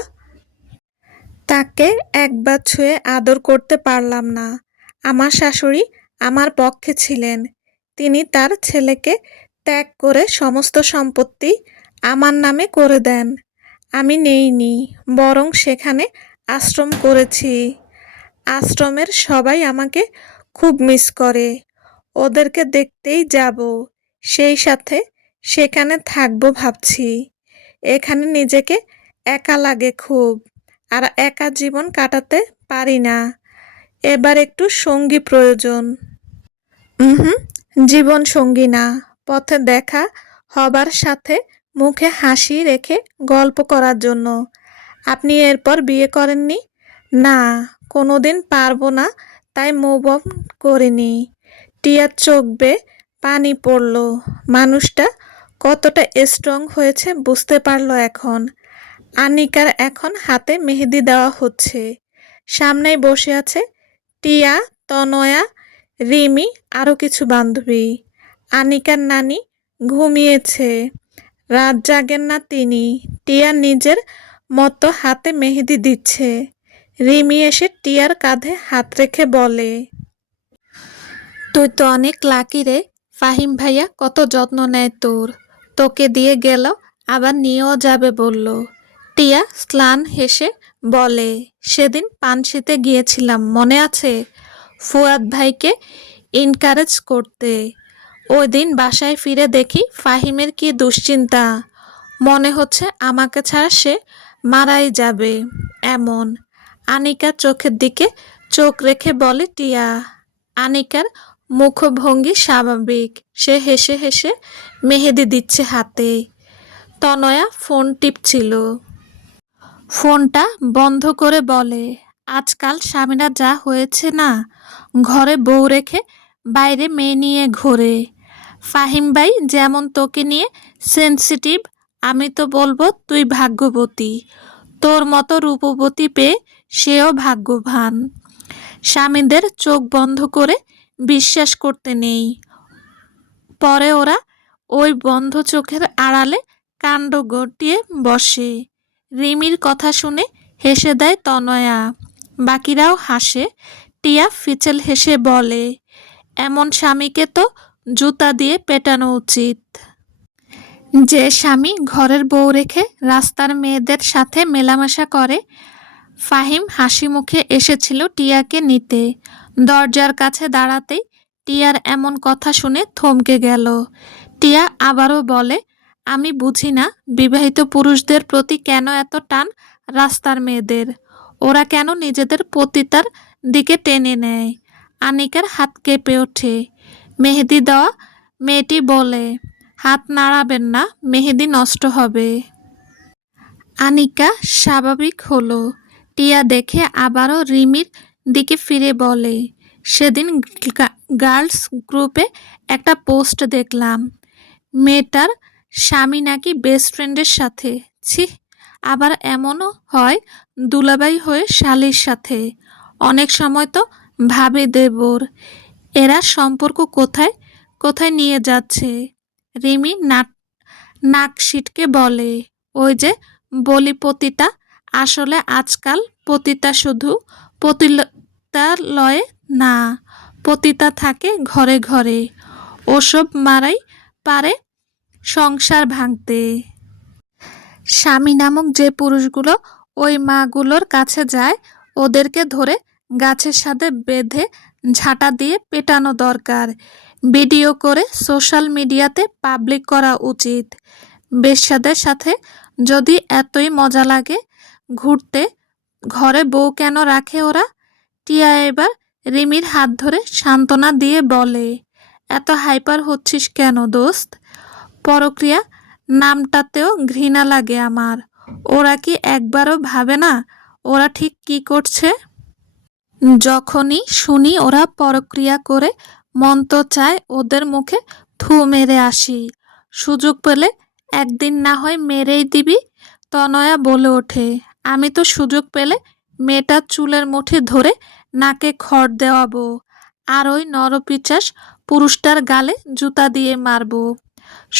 তাকে একবার ছুঁয়ে আদর করতে পারলাম না। আমার শাশুড়ি আমার পক্ষে ছিলেন। তিনি তার ছেলেকে ত্যাগ করে সমস্ত সম্পত্তি আমার নামে করে দেন। আমি নেইনি, বরং সেখানে আশ্রম করেছি। আশ্রমের সবাই আমাকে খুব মিস করে। ওদেরকে দেখতেই যাব, সেই সাথে সেখানে থাকবো ভাবছি। এখানে নিজেকে একা লাগে খুব, আর একা জীবন কাটাতে পারি না। এবার একটু সঙ্গী প্রয়োজন। হুম, জীবন সঙ্গী না, পথে দেখা হবার সাথে মুখে হাসি রেখে গল্প করার জন্য। আপনি এরপর বিয়ে করেননি? না, কোনোদিন পারবো না, তাই মুভ অন করিনি। টিয়ার চোখ বেয়ে পানি পড়ল। মানুষটা কতটা স্ট্রং হয়েছে বুঝতে পারলো এখন। আনিকার এখন হাতে মেহেদি দেওয়া হচ্ছে। সামনেই বসে আছে টিয়া, তনয়া, রিমি, আরও কিছু বান্ধবী। আনিকার নানি ঘুমিয়েছে, রাত জাগেন না তিনি। টিয়া নিজের মতো হাতে মেহেদি দিচ্ছে। রিমি এসে টিয়ার কাঁধে হাত রেখে বলে, তুই তো অনেক লাকি রে। ফাহিম ভাইয়া কত যত্ন নেয় তোর। তোকে দিয়ে গেল, আবার নিয়েও যাবে বলল। টিয়া স্লান হেসে বলে, সেদিন পানশিতে গিয়েছিলাম মনে আছে, ফুয়াদ ভাইকে ইনকারেজ করতে। ওই দিন বাসায় ফিরে দেখি ফাহিমের কি দুশ্চিন্তা। মনে হচ্ছে আমাকে ছাড়া সে মারাই যাবে এমন। আনিকার চোখের দিকে চোখ রেখে বলে টিয়া। আনিকার মুখভঙ্গি স্বাভাবিক। সে হেসে হেসে মেহেদি দিচ্ছে হাতে। তনয়া ফোন টিপছিল। ফোনটা বন্ধ করে বলে, আজকাল স্বামীরা যা হয়েছে না, ঘরে বউ রেখে বাইরে মেয়ে নিয়ে ঘোরে। ফাহিম ভাই যেমন তোকে নিয়ে সেনসিটিভ, আমি তো বলবো তুই ভাগ্যবতী, তোর মতো রূপবতী পেয়ে সেও ভাগ্যবান। স্বামীদের চোখ বন্ধ করে বিশ্বাস করতে নেই, পরে ওরা ওই বন্ধ চোখের আড়ালে কাণ্ড ঘটিয়ে বসে। রিমির কথা শুনে হেসে দেয় তনয়া, বাকিরাও হাসে। টিয়া ফিচেল হেসে বলে, এমন স্বামীকে তো জুতা দিয়ে পেটানো উচিত, যে স্বামী ঘরের বউ রেখে রাস্তার মেয়েদের সাথে মেলামেশা করে। ফাহিম হাসি মুখে এসেছিল টিয়াকে নিতে। দরজার কাছে দাঁড়াতেই টিয়ার এমন কথা শুনে থমকে গেল। টিয়া আবারও বলে, আমি বুঝি না বিবাহিত পুরুষদের প্রতি কেন এত টান রাস্তার মেয়েদের। ওরা কেন নিজেদের পতিতার দিকে টেনে নেয়। আনিকার হাত কেঁপে ওঠে। মেহেদি দেওয়া মেয়েটি বলে, হাত নাড়াবেন না, মেহেদি নষ্ট হবে। আনিকা স্বাভাবিক হলো। টিয়া দেখে আবারও রিমির দিকে ফিরে বলে, সেদিন গার্লস গ্রুপে একটা পোস্ট দেখলাম, মেয়েটার স্বামী নাকি বেস্ট ফ্রেন্ডের সাথে। ছি, আবার এমনও হয় দুলাভাই হয়ে শালির সাথে। অনেক সময় তো ভাবে দেবর, এরা সম্পর্ক কোথায় কোথায় নিয়ে যাচ্ছে। রিমি নাক সিটকে বলে, ওই যে বলি পতিতা, আসলে আজকাল পতিতা শুধু পতিতালয়ে না, পতিতা থাকে ঘরে ঘরে। ওসব মারাই পারে সংসার ভাঙতে। স্বামী নামক যে পুরুষগুলো ওই মাগুলোর কাছে যায়, ওদেরকে ধরে গাছের সাথে বেঁধে ঝাঁটা দিয়ে পেটানো দরকার। ভিডিও করে সোশ্যাল মিডিয়াতে পাবলিক করা উচিত। বেশ্যাদের সাথে যদি এতই মজা লাগে ঘুরতে, ঘরে বউ কেন রাখে ওরা। টিয়া এবার রিমির হাত ধরে সান্ত্বনা দিয়ে বলে, এত হাইপার হচ্ছিস কেন দোস্ত? পরক্রিয়া নামটাতেও ঘৃণা লাগে আমার। ওরা কি একবারও ভাবে না ওরা ঠিক কি করছে? যখনই শুনি ওরা পরক্রিয়া করে, মন তো চায় ওদের মুখে থু মেরে আসি। সুযোগ পেলে একদিন না হয় মেরেই দিবি। তনয়া বলে ওঠে, আমি তো সুযোগ পেলে মেয়েটার চুলের মুঠি ধরে নাকে খড় দেওয়াবো, আর ওই নরপিচাস পুরুষটার গালে জুতা দিয়ে মারবো।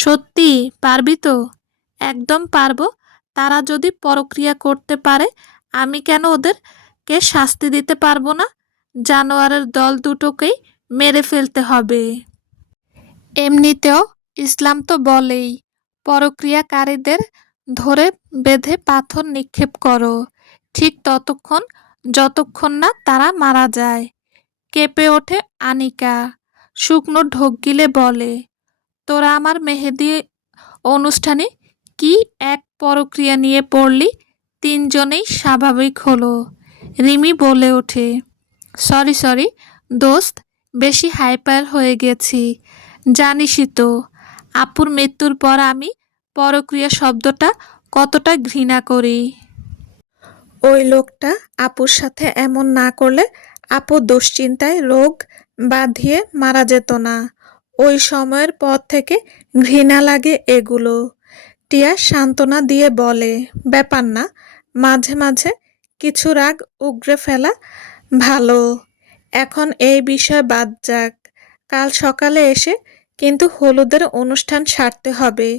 সত্যি পারবি তো? একদম পারবো। তারা যদি পরক্রিয়া করতে পারে, আমি কেন ওদেরকে শাস্তি দিতে পারবো না? জানোয়ারের দল দুটোকেই মেরে ফেলতে হবে। এমনিতেও ইসলাম তো বলেই, পরক্রিয়াকারীদের ধরে বেঁধে পাথর নিক্ষেপ করো, ঠিক ততক্ষণ যতক্ষণ না তারা মারা যায়। কেঁপে ওঠে আনিকা, শুকনো ঢোক গিলে বলে, তোরা আমার মেহেদি অনুষ্ঠানে কি এক পরক্রিয়া নিয়ে পড়লি? তিনজনেই স্বাভাবিক হলো। রিমি বলে ওঠে, সরি সরি দোস্ত, বেশি হাইপার হয়ে গেছি। জানিসই তো আপুর মৃত্যুর পর আমি পরক্রিয়া শব্দটা কতটা ঘৃণা করি। ওই লোকটা আপুর সাথে এমন না করলে আপু দুশ্চিন্তায় রোগ বাঁধিয়ে মারা যেত না। ওই সময়ের পর থেকে ঘৃণা লাগে এগুলো। টিয়া সান্ত্বনা দিয়ে বলে, ব্যাপার না, মাঝে মাঝে কিছু রাগ উগরে ফেলা ভালো। এখন এই বিষয় বাদ যাক, কাল সকালে এসে কিন্তু হলুদের অনুষ্ঠান সারতে হবে।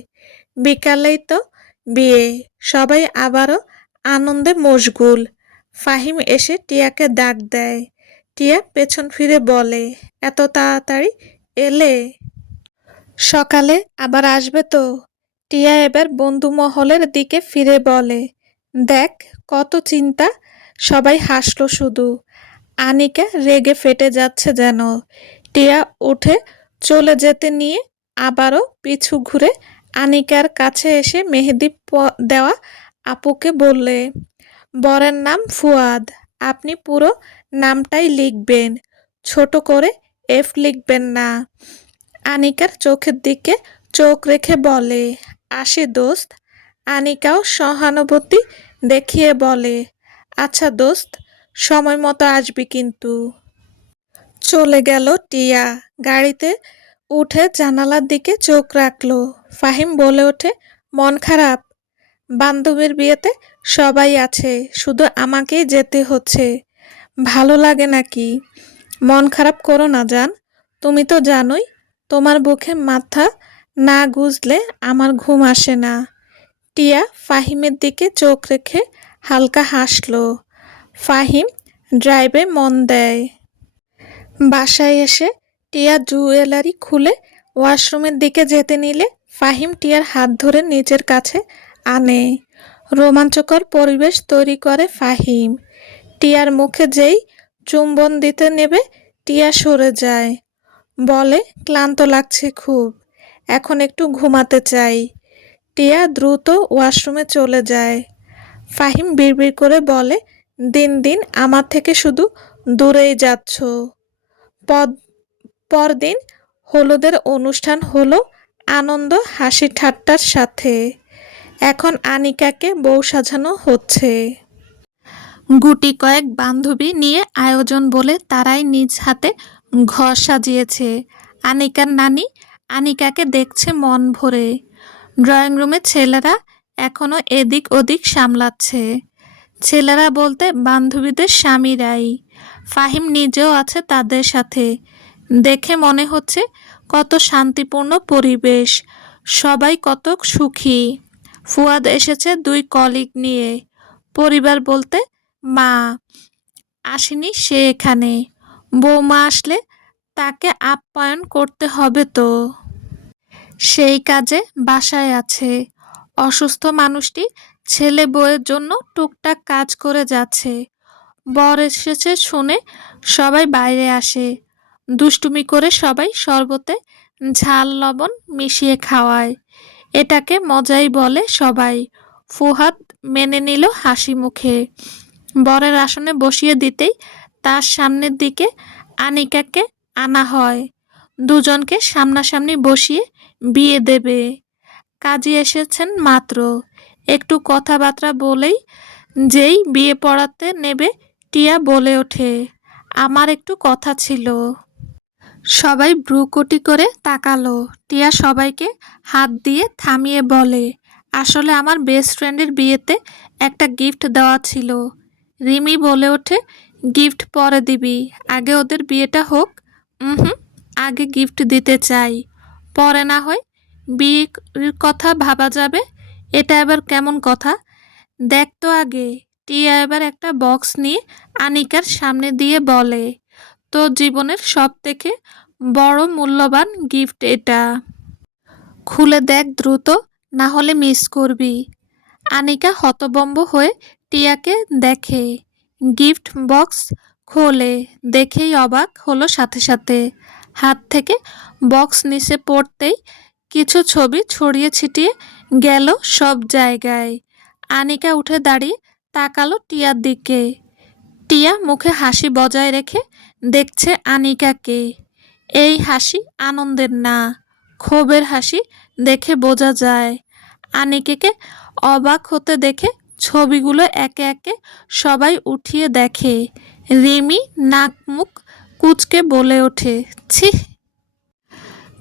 বিকালেই তো বিয়ে, সবাই আবারও আনন্দে মশগুল। ফাহিম এসে টিয়াকে ডাক দেয়। টিয়া পেছন ফিরে বলে, এত তাড়াতাড়ি এলে? সকালে আবার আসবে তো? টিয়া এবার বন্ধু মহলের দিকে ফিরে বলে, দেখ কত চিন্তা। সবাই হাসলো শুধু। আনিকা রেগে ফেটে যাচ্ছে যেন। টিয়া উঠে চলে যেতে নিয়ে আবারও পিছু ঘুরে আনিকার কাছে এসে মেহেদি দেওয়া আপুকে বললে, বরের নাম ফুয়াদ, আপনি পুরো নামটাই লিখবেন, ছোট করে এফ লিখবেন না। আনিকার চোখের দিকে চোখ রেখে বলে, আসি দোস্ত। আনিকাও সহানুভূতি দেখিয়ে বলে, আচ্ছা দোস্ত, সময় মতো আসবি কিন্তু। চলে গেল টিয়া। গাড়িতে উঠে জানালার দিকে চোখ রাখলো। ফাহিম বলে ওঠে, মন খারাপ? বান্ধবীর বিয়েতে সবাই আছে, শুধু আমাকেই যেতে হচ্ছে। ভালো লাগে নাকি? মন খারাপ করো না জান। তুমি তো জানোই, তোমার বুকে মাথা না গুজলে আমার ঘুম আসে না। টিয়া ফাহিমের দিকে চোখ রেখে হালকা হাসলো। ফাহিম ড্রাইভে মন দেয়। বাসায় এসে টিয়া জুয়েলারি খুলে ওয়াশরুমের দিকে যেতে নিলে ফাহিম টিয়ার হাত ধরে নিজের কাছে আনে। রোমাঞ্চকর পরিবেশ তৈরি করে ফাহিম। টিয়ার মুখে যেই চুম্বন দিতে নেবে, টিয়া সরে যায়। বলে, ক্লান্ত লাগছে খুব, এখন একটু ঘুমাতে চাই। টিয়া দ্রুত ওয়াশরুমে চলে যায়। ফাহিম বিড়বিড় করে বলে, দিন দিন আমার থেকে শুধু দূরেই যাচ্ছ। পরদিন হলুদের অনুষ্ঠান হলো আনন্দ হাসি ঠাট্টার সাথে। এখন আনিকাকে বউ সাজানো হচ্ছে। গুটি কয়েক বান্ধবী নিয়ে আয়োজন বলে তারাই নিজ হাতে ঘর সাজিয়েছে। আনিকার নানি আনিকাকে দেখছে মন ভরে। ড্রয়িং রুমে ছেলেরা এখনো এদিক ওদিক সামলাচ্ছে। ছেলেরা বলতে বান্ধবীদের স্বামীরাই। ফাহিম নিজেও আছে তাদের সাথে। দেখে মনে হচ্ছে কত শান্তিপূর্ণ পরিবেশ, সবাই কত সুখী। ফুয়াদ এসেছে 2 কলিগ নিয়ে। পরিবার বলতে মা আসেনি, সে এখানে। বৌমা আসলে তাকে আপ্যায়ন করতে হবে তো। সেই কাজে বাসায় আছে। অসুস্থ মানুষটি ছেলে বউয়ের জন্য টুকটাক কাজ করে যাচ্ছে। বর এসেছে শুনে সবাই বাইরে আসে। দুষ্টুমি করে সবাই শরবতে ঝাল লবণ মিশিয়ে খাওয়ায়। এটাকে মজাই বলে সবাই। ফুহাদ মেনে নিল হাসি মুখে। বরের আসনে বসিয়ে দিতেই তার সামনের দিকে আনিকাকে আনা হয়। দুজনকে সামনাসামনি বসিয়ে বিয়ে দেবে। কাজী এসেছেন মাত্র। একটু কথাবার্তা বলেই যেই বিয়ে পড়াতে নেবে, টিয়া বলে ওঠে, আমার একটু কথা ছিল। সবাই ভ্রুকুটি করে তাকালো। টিয়া সবাইকে হাত দিয়ে থামিয়ে বলে, আসলে আমার বেস্ট ফ্রেন্ডের বিয়েতে একটা গিফট দেওয়া ছিল। রিমি বলে ওঠে, গিফট পরে দিবি, আগে ওদের বিয়েটা হোক। হুম, আগে গিফট দিতে চাই, পরে না হয় বিয়ের কথা ভাবা যাবে। এটা এবার কেমন কথা? দেখ তো আগে। টিয়া এবার একটা বক্স নিয়ে আনিকার সামনে দিয়ে বলে, তোর জীবনের সব থেকে বড় মূল্যবান গিফট এটা। খুলে দেখ দ্রুত, না হলে মিস করবি। আনিকা হতবম্ব হয়ে টিয়াকে দেখে। গিফট বক্স খোলে, দেখেই অবাক হলো সাথে সাথে। হাত থেকে বক্স নিচে পড়তেই কিছু ছবি ছড়িয়ে ছিটিয়ে গেল সব জায়গায়। আনিকা উঠে দাঁড়িয়ে তাকালো টিয়ার দিকে। টিয়া মুখে হাসি বজায় রেখে দেখছে আনিকাকে। এই হাসি আনন্দের না, ক্ষোভের হাসি দেখে বোঝা যায়। আনিকাকে অবাক হতে দেখে ছবিগুলো একে একে সবাই উঠিয়ে দেখে। রিমি নাক মুখ কুঁচকে বলে ওঠে, ছি।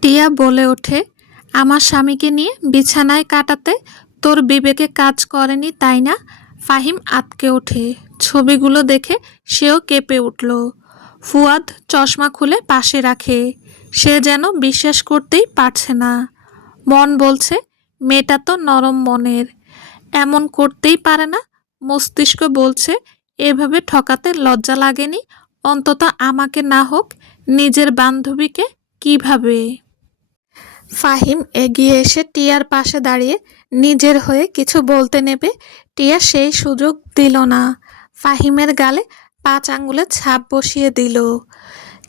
টিয়া বলে ওঠে, আমার স্বামীকে নিয়ে বিছানায় কাটাতে তোর বিবেকে কাজ করেনি তাই না? ফাহিম আঁতকে ওঠে। ছবিগুলো দেখে সেও কেঁপে উঠল। ফুয়াদ চশমা খুলে পাশে রাখে। সে যেন বিশ্বাস করতেই পারছে না। মন বলছে, মেয়েটা তো নরম মনের, এমন করতেই পারে না। মস্তিষ্ক বলছে, এভাবে ঠকাতে লজ্জা লাগেনি, অন্তত আমাকে না হোক নিজের বান্ধবীকে কিভাবে। ফাহিম এগিয়ে এসে টিয়ার পাশে দাঁড়িয়ে নিজের হয়ে কিছু বলতে নেবে, টিয়া সেই সুযোগ দিল না। ফাহিমের গালে 5 আঙ্গুলে ছাপ বসিয়ে দিল।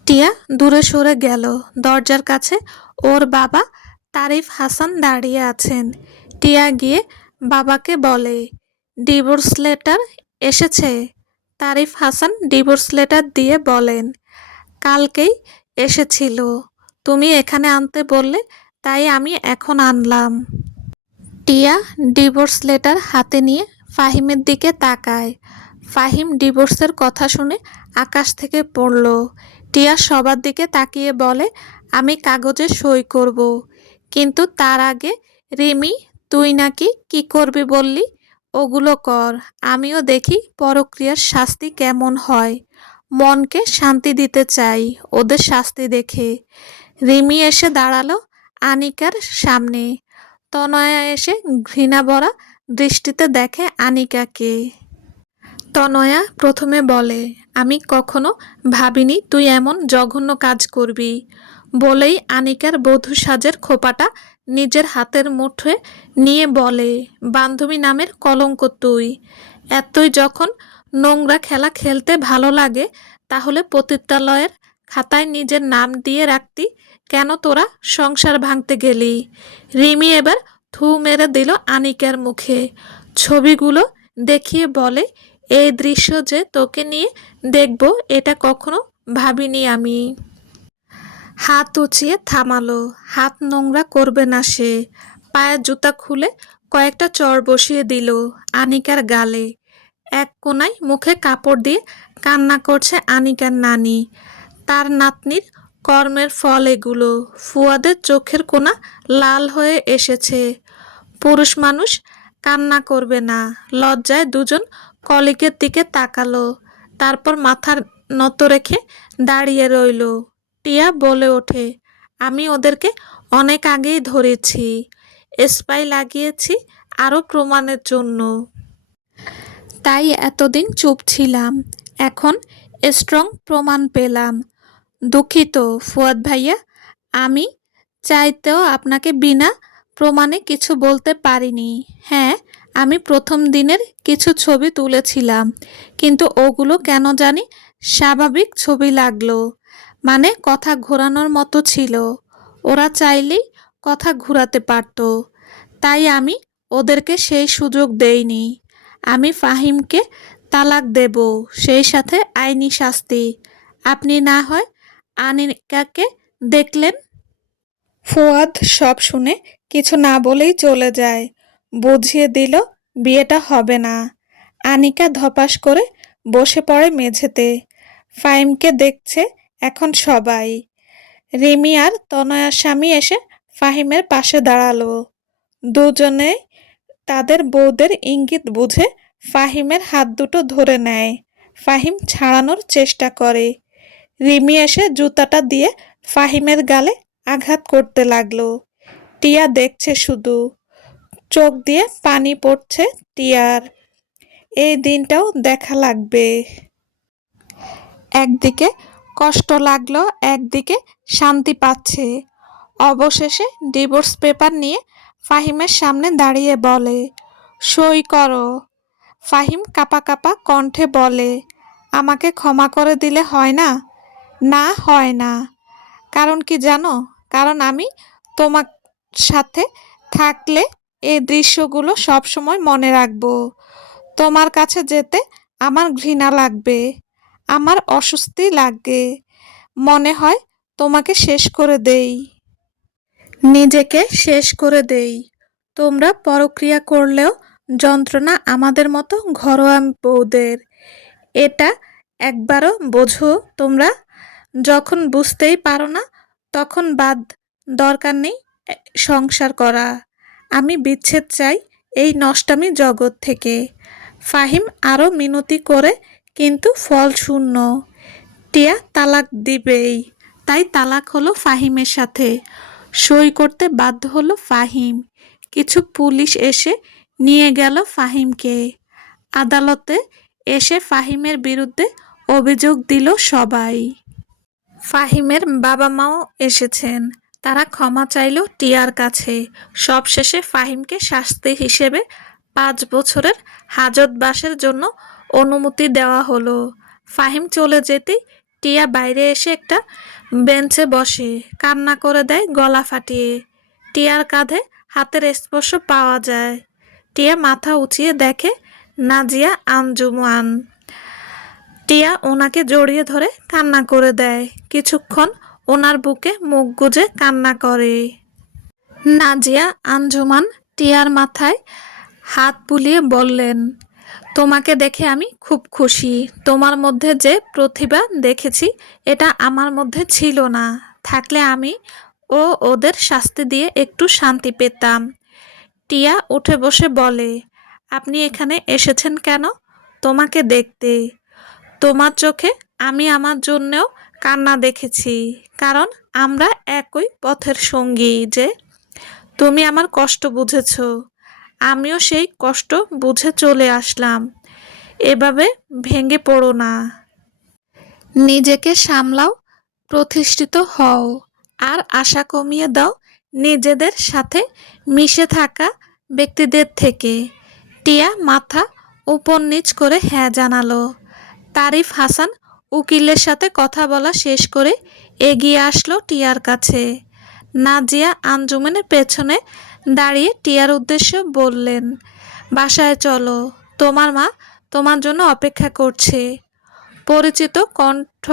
টিয়া দূরে সরে গেল। দরজার কাছে ওর বাবা তারিফ হাসান দাঁড়িয়ে আছেন। টিয়া গিয়ে বাবাকে বলে, ডিভোর্স লেটার এসেছে? তারিফ হাসান ডিভোর্স লেটার দিয়ে বলেন, কালকেই এসেছিল, তুমি এখানে আনতে বললে তাই আমি এখন আনলাম। টিয়া ডিভোর্স লেটার হাতে নিয়ে ফাহিমের দিকে তাকায়। ফাহিম ডিভোর্সের কথা শুনে আকাশ থেকে পড়ল। টিয়া সবার দিকে তাকিয়ে বলে, আমি কাগজে সই করব, কিন্তু তার আগে রিমি তুই নাকি কি করবি বললি? ওগুলো কর, আমিও দেখি পরক্রিয়ার শাস্তি কেমন হয়। মনকে শান্তি দিতে চাই ওদের শাস্তি দেখে। রিমি এসে দাঁড়ালো আনিকার সামনে। তনয়া এসে ঘৃণা ভরা দৃষ্টিতে দেখে আনিকাকে। তনয়া প্রথমে বলে, আমি কখনো ভাবিনি তুই এমন জঘন্য কাজ করবি। বলেই আনিকার বধূ সাজের খোপাটা নিজের হাতের মুঠোয় নিয়ে বলে, বান্ধবী নামের কলঙ্ক তুই। এতই যখন নোংরা খেলা খেলতে ভালো লাগে তাহলে পতিতালয়ের খাতায় নিজের নাম দিয়ে রাখতি। কেন তোরা সংসার ভাঙতে গেলি? রিমি এবার থু মেরে দিল আনিকার মুখে। ছবিগুলো দেখিয়ে বলে, এই দৃশ্য যে তোকে নিয়ে দেখব এটা কখনো ভাবিনি আমি। হাত উঁচিয়ে থামালো। হাত নোংরা করবে না সে। পায়ের জুতা খুলে কয়েকটা চড় বসিয়ে দিল আনিকার গালে। এক কোনায় মুখে কাপড় দিয়ে কান্না করছে আনিকার নানি। তার নাতনির কর্মের ফল এগুলো। ফুয়াদের চোখের কোনা লাল হয়ে এসেছে। পুরুষ মানুষ কান্না করবে না। লজ্জায় দুজন কলিকের দিকে তাকালো। তারপর মাথা নত রেখে দাঁড়িয়ে রইল। টিয়া বলে ওঠে, আমি ওদেরকে অনেক আগেই ধরেছি। স্পাই লাগিয়েছি আরও প্রমাণের জন্য। তাই এতদিন চুপ ছিলাম। এখন স্ট্রং প্রমাণ পেলাম। দুঃখিত ফুয়াদ ভাইয়া, আমি চাইতেও আপনাকে বিনা প্রমাণে কিছু বলতে পারিনি। হ্যাঁ, আমি প্রথম দিনের কিছু ছবি তুলেছিলাম, কিন্তু ওগুলো কেন জানি স্বাভাবিক ছবি লাগলো। মানে কথা ঘোরানোর মতো ছিল। ওরা চাইলেই কথা ঘুরাতে পারত। তাই আমি ওদেরকে সেই সুযোগ দেইনি। আমি ফাহিমকে তালাক দেব, সেই সাথে আইনি শাস্তি। আপনি না হয় আনিকাকে দেখলেন। ফুয়াদ সব শুনে কিছু না বলেই চলে যায়। বুঝিয়ে দিল বিয়েটা হবে না। আনিকা ধপাস করে বসে পড়ে মেঝেতে। ফাহিমকে দেখছে এখন সবাই। রিমি আর তনয়ার স্বামী এসে ফাহিমের পাশে দাঁড়ালো। দুজনেই তাদের বউদের ইঙ্গিত বুঝে ফাহিমের হাত দুটো ধরে নেয়। ফাহিম ছাড়ানোর চেষ্টা করে। রিমি এসে জুতাটা দিয়ে ফাহিমের গালে আঘাত করতে লাগলো। টিয়া দেখছে শুধু। চোখ দিয়ে পানি পড়ছে টিয়ার। এই দিনটাও দেখা লাগবে। একদিকে কষ্ট লাগলো, একদিকে শান্তি পাচ্ছে। অবশেষে ডিভোর্স পেপার নিয়ে ফাহিমের সামনে দাঁড়িয়ে বলে, সই করো। ফাহিম কাঁপা কাঁপা কণ্ঠে বলে, আমাকে ক্ষমা করে দিলে হয় না? না, হয় না। কারণ কি জানো? কারণ আমি তোমার সাথে থাকলে এই দৃশ্যগুলো সবসময় মনে রাখবো। তোমার কাছে যেতে আমার ঘৃণা লাগবে, আমার অস্বস্তি লাগে। মনে হয় তোমাকে শেষ করে দেই, নিজেকে শেষ করে দেই। তোমরা পরক্রিয়া করলেও যন্ত্রণা আমাদের মতো ঘরোয়া বউদের। এটা একবারও বোঝো তোমরা। যখন বুঝতেই পারো না তখন বাদ, দরকার নেই সংসার করা। আমি বিচ্ছেদ চাই এই নষ্টামি জগৎ থেকে। ফাহিম আরও মিনতি করে, কিন্তু ফল শূন্য। টিয়া তালাক দিবেই, তাই তালাক হলো ফাহিমের সাথে। সই করতে বাধ্য হলো ফাহিম। কিছু পুলিশ এসে নিয়ে গেল ফাহিমকে। আদালতে এসে ফাহিমের বিরুদ্ধে অভিযোগ দিল সবাই। ফাহিমের বাবা মাও এসেছেন। তারা ক্ষমা চাইল টিয়ার কাছে। সবশেষে ফাহিমকে শাস্তি হিসেবে 5 বছরের হাজতবাসের জন্য অনুমতি দেওয়া হলো। ফাহিম চলে যেতেই টিয়া বাইরে এসে একটা বেঞ্চে বসে কান্না করে দেয় গলা ফাটিয়ে। টিয়ার কাঁধে হাতের স্পর্শ পাওয়া যায়। টিয়া মাথা উঁচিয়ে দেখে নাজিয়া আঞ্জুমান। টিয়া ওনাকে জড়িয়ে ধরে কান্না করে দেয়। কিছুক্ষণ ওনার বুকে মুখ গুজে কান্না করে। নাজিয়া আঞ্জুমান টিয়ার মাথায় হাত বুলিয়ে বললেন, তোমাকে দেখে আমি খুব খুশি। তোমার মধ্যে যে প্রতিভা দেখেছি এটা আমার মধ্যে ছিল না। থাকলে আমি ওদের শাস্তি দিয়ে একটু শান্তি পেতাম। টিয়া উঠে বসে বলে, আপনি এখানে এসেছেন কেন? তোমাকে দেখতে। তোমার চোখে আমি আমার জন্যেও কান্না দেখেছি, কারণ আমরা একই পথের সঙ্গী যে। তুমি আমার কষ্ট বুঝেছ, আমিও সেই কষ্ট বুঝে চলে আসলাম। এভাবে ভেঙে পড়ো না। নিজেকে সামলাও, প্রতিষ্ঠিত হও, আর আশা কমিয়ে দাও নিজেদের সাথে মিশে থাকা ব্যক্তিদের থেকে। টিয়া মাথা উপর নিচ করে হ্যাঁ জানালো। তারিফ হাসান উকিলের সাথে কথা বলা শেষ করে এগিয়ে আসলো টিয়ার কাছে। নাজিয়া আঞ্জুমানের পেছনে দাঁড়িয়ে টিয়ার উদ্দেশ্যে বললেন, বাসায় চলো, তোমার মা তোমার জন্য অপেক্ষা করছে। পরিচিত কণ্ঠ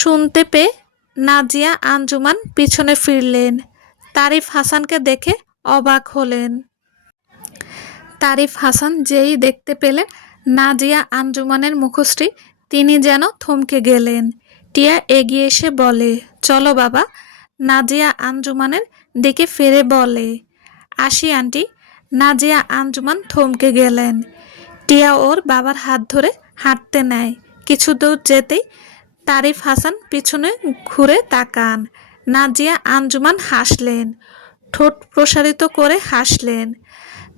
শুনতে পেয়ে নাজিয়া আঞ্জুমান পিছনে ফিরলেন। তারিফ হাসানকে দেখে অবাক হলেন। তারিফ হাসান যেই দেখতে পেলেন নাজিয়া আঞ্জুমানের মুখশ্রী, তিনি যেন থমকে গেলেন। টিয়া এগিয়ে এসে বলে, চলো বাবা। নাজিয়া আঞ্জুমানের দিকে ফিরে বলে, আসি আন্টি। নাজিয়া আঞ্জুমান থমকে গেলেন। টিয়া ওর বাবার হাত ধরে হাঁটতে নেয়। কিছু দূর যেতেই তারিফ হাসান পিছনে ঘুরে তাকান। নাজিয়া আঞ্জুমান হাসলেন, ঠোঁট প্রসারিত করে হাসলেন।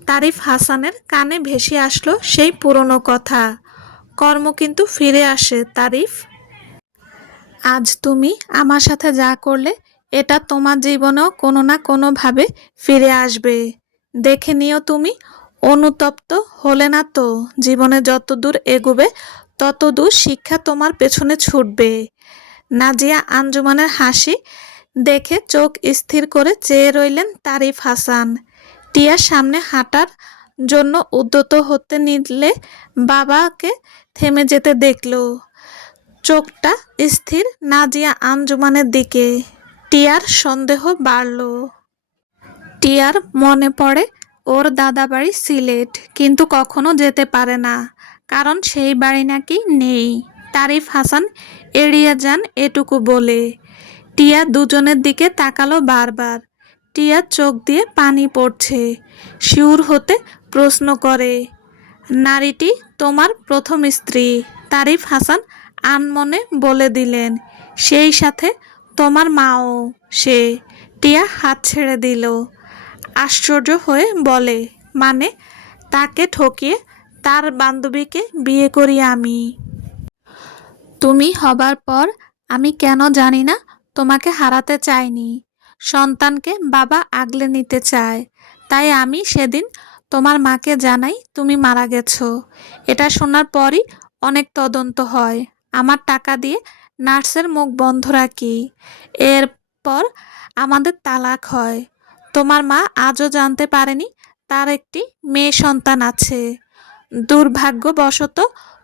তারিফ হাসানের কানে ভেসে আসলো সেই পুরনো কথা, কর্ম কিন্তু ফিরে আসে তারিফ। আজ তুমি আমার সাথে যা করলে, এটা তোমার জীবনেও কোনো না কোনোভাবে ফিরে আসবে। দেখে নিও তুমি। অনুতপ্ত হলে না তো, জীবনে যত দূর এগোবে তত দূর শিক্ষা তোমার পেছনে ছুটবে। নাজিয়া আঞ্জুমানের হাসি দেখে চোখ স্থির করে চেয়ে রইলেন তারিফ হাসান। টিয়ার সামনে হাঁটার জন্য উদ্যত হতে নিলে বাবাকে থেমে যেতে দেখল। চোখটা স্থির নাজিয়া আঞ্জুমানের দিকে। টিয়ার সন্দেহ বাড়ল। টিয়ার মনে পড়ে ওর দাদা বাড়ি সিলেট, কিন্তু কখনো যেতে পারে না, কারণ সেই বাড়ি নাকি নেই। তারিফ হাসান এড়িয়ে যান এটুকু বলে। টিয়া দুজনের দিকে তাকালো বারবার। টিয়ার চোখ দিয়ে পানি পড়ছে। শিউর হতে প্রশ্ন করে, নারীটি তোমার প্রথম স্ত্রী? তারিফ হাসান আনমনে বলে দিলেন, সেই সাথে তোমার মাও সে। টিয়া হাত ছেড়ে দিল। আশ্চর্য হয়ে বলে, মানে? তাকে ঠকিয়ে তার বান্ধবীকে বিয়ে করি আমি? তুমি হবার পর আমি কেন জানি না তোমাকে হারাতে চাইনি। সন্তানকে বাবা আগলে নিতে চায়, তাই আমি সেদিন তোমার মাকে জানাই তুমি মারা গেছো। এটা শোনার পরই অনেক তদন্ত হয়। আমার টাকা দিয়ে নার্সের মুখ বন্ধ রাখি। এরপর আমাদের তালাক হয়। তোমার মা আজও জানতে পারেনি তার একটি মেয়ে সন্তান আছে। দুর্ভাগ্যবশত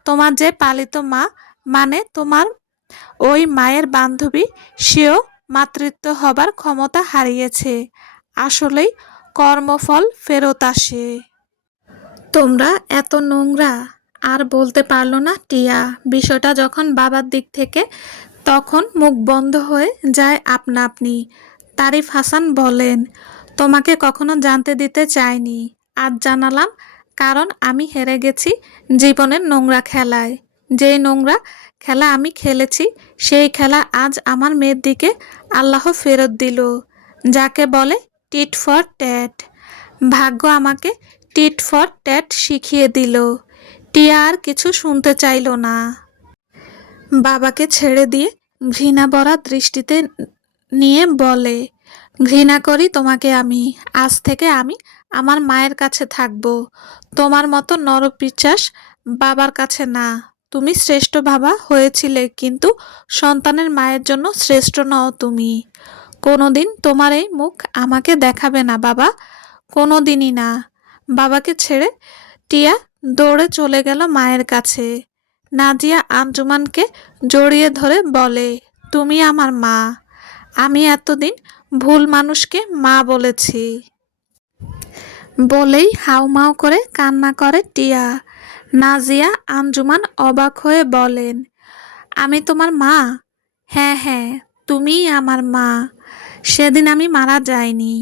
তোমার যে পালিত মা, মানে তোমার ওই মায়ের বান্ধবী, সেও মাতৃত্ব হবার ক্ষমতা হারিয়েছে। আসলেই কর্মফল ফেরত আসে। তোমরা এত নোংরা। আর বলতে পারল না টিয়া। বিষয়টা যখন বাবার দিক থেকে, তখন মুখ বন্ধ হয়ে যায় আপনা আপনি। তারিফ হাসান বলেন, তোমাকে কখনো জানতে দিতে চাইনি, আজ জানালাম, কারণ আমি হেরে গেছি জীবনের নোংরা খেলায়। যেই নোংরা খেলা আমি খেলেছি, সেই খেলা আজ আমার মেয়ের দিকে আল্লাহ ফেরত দিল। যাকে বলে টিট ফর ট্যাট। ভাগ্য আমাকে টিট ফর ট্যাট শিখিয়ে দিল। টিয়া আর কিছু শুনতে চাইল না। বাবাকে ছেড়ে দিয়ে ঘৃণা ভরা দৃষ্টিতে নিয়ে বলে, ঘৃণা করি তোমাকে আমি। আজ থেকে আমি আমার মায়ের কাছে থাকব, তোমার মতো নরপিশাচ বাবার কাছে না। তুমি শ্রেষ্ঠ বাবা হয়েছিলে, কিন্তু সন্তানের মায়ের জন্য শ্রেষ্ঠ নও তুমি। কোনোদিন তোমার এই মুখ আমাকে দেখাবে না বাবা, কোনোদিনই না। বাবাকে ছেড়ে টিয়া দৌড়ে চলে গেল মায়ের কাছে। নাজিয়া আঞ্জুমানকে জড়িয়ে ধরে বলে, তুমি আমার মা। আমি এতদিন ভুল মানুষকে মা বলেছি। বলেই হাউমাউ করে কান্না করে টিয়া। নাজিয়া আঞ্জুমান অবাক হয়ে বলেন, আমি তোমার মা? হ্যাঁ হ্যাঁ, তুমিই আমার মা। সেদিন আমি মারা যাইনি।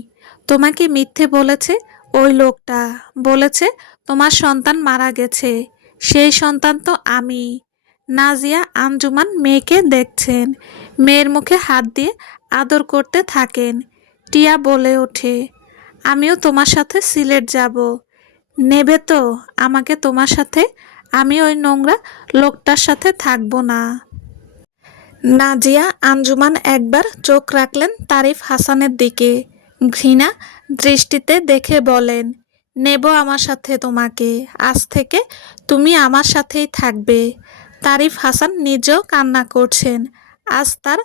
তোমাকে মিথ্যে বলেছে ওই লোকটা বলেছে তোমার সন্তান মারা গেছে, সেই সন্তান তো আমি। নাজিয়া আঞ্জুমান মেয়েকে দেখছেন, মেয়ের মুখে হাত দিয়ে আদর করতে থাকেন। টিয়া বলে ওঠে, আমিও তোমার সাথে সিলেট যাব। নেবে তো আমাকে তোমার সাথে? আমি ওই নোংরা লোকটার সাথে থাকবো না। নাজিয়া আঞ্জুমান একবার চোখ রাখলেন তারিফ হাসানের দিকে, ঘৃণা দৃষ্টিতে দেখে বলেন, নেব আমার সাথে তোমাকে, আজ থেকে তুমি আমার সাথেই থাকবে। তারিফ হাসান নিজেও কান্না করছেন। আজ তার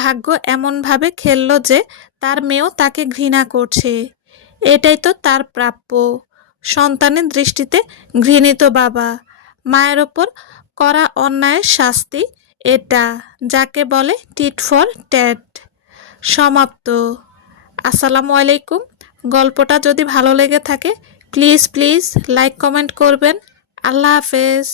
ভাগ্য এমনভাবে খেলল যে তার মেয়েও তাকে ঘৃণা করছে। এটাই তো তার প্রাপ্য। সন্তানের দৃষ্টিতে ঘৃণিত বাবা, মায়ের ওপর করা অন্যায়ের শাস্তি এটা, যাকে বলে টিট ফর ট্যাট। সমাপ্ত। আসসালামু আলাইকুম। গল্পটা যদি ভালো লেগে থাকে প্লিজ প্লিজ লাইক কমেন্ট করবেন। আল্লাহ হাফেজ।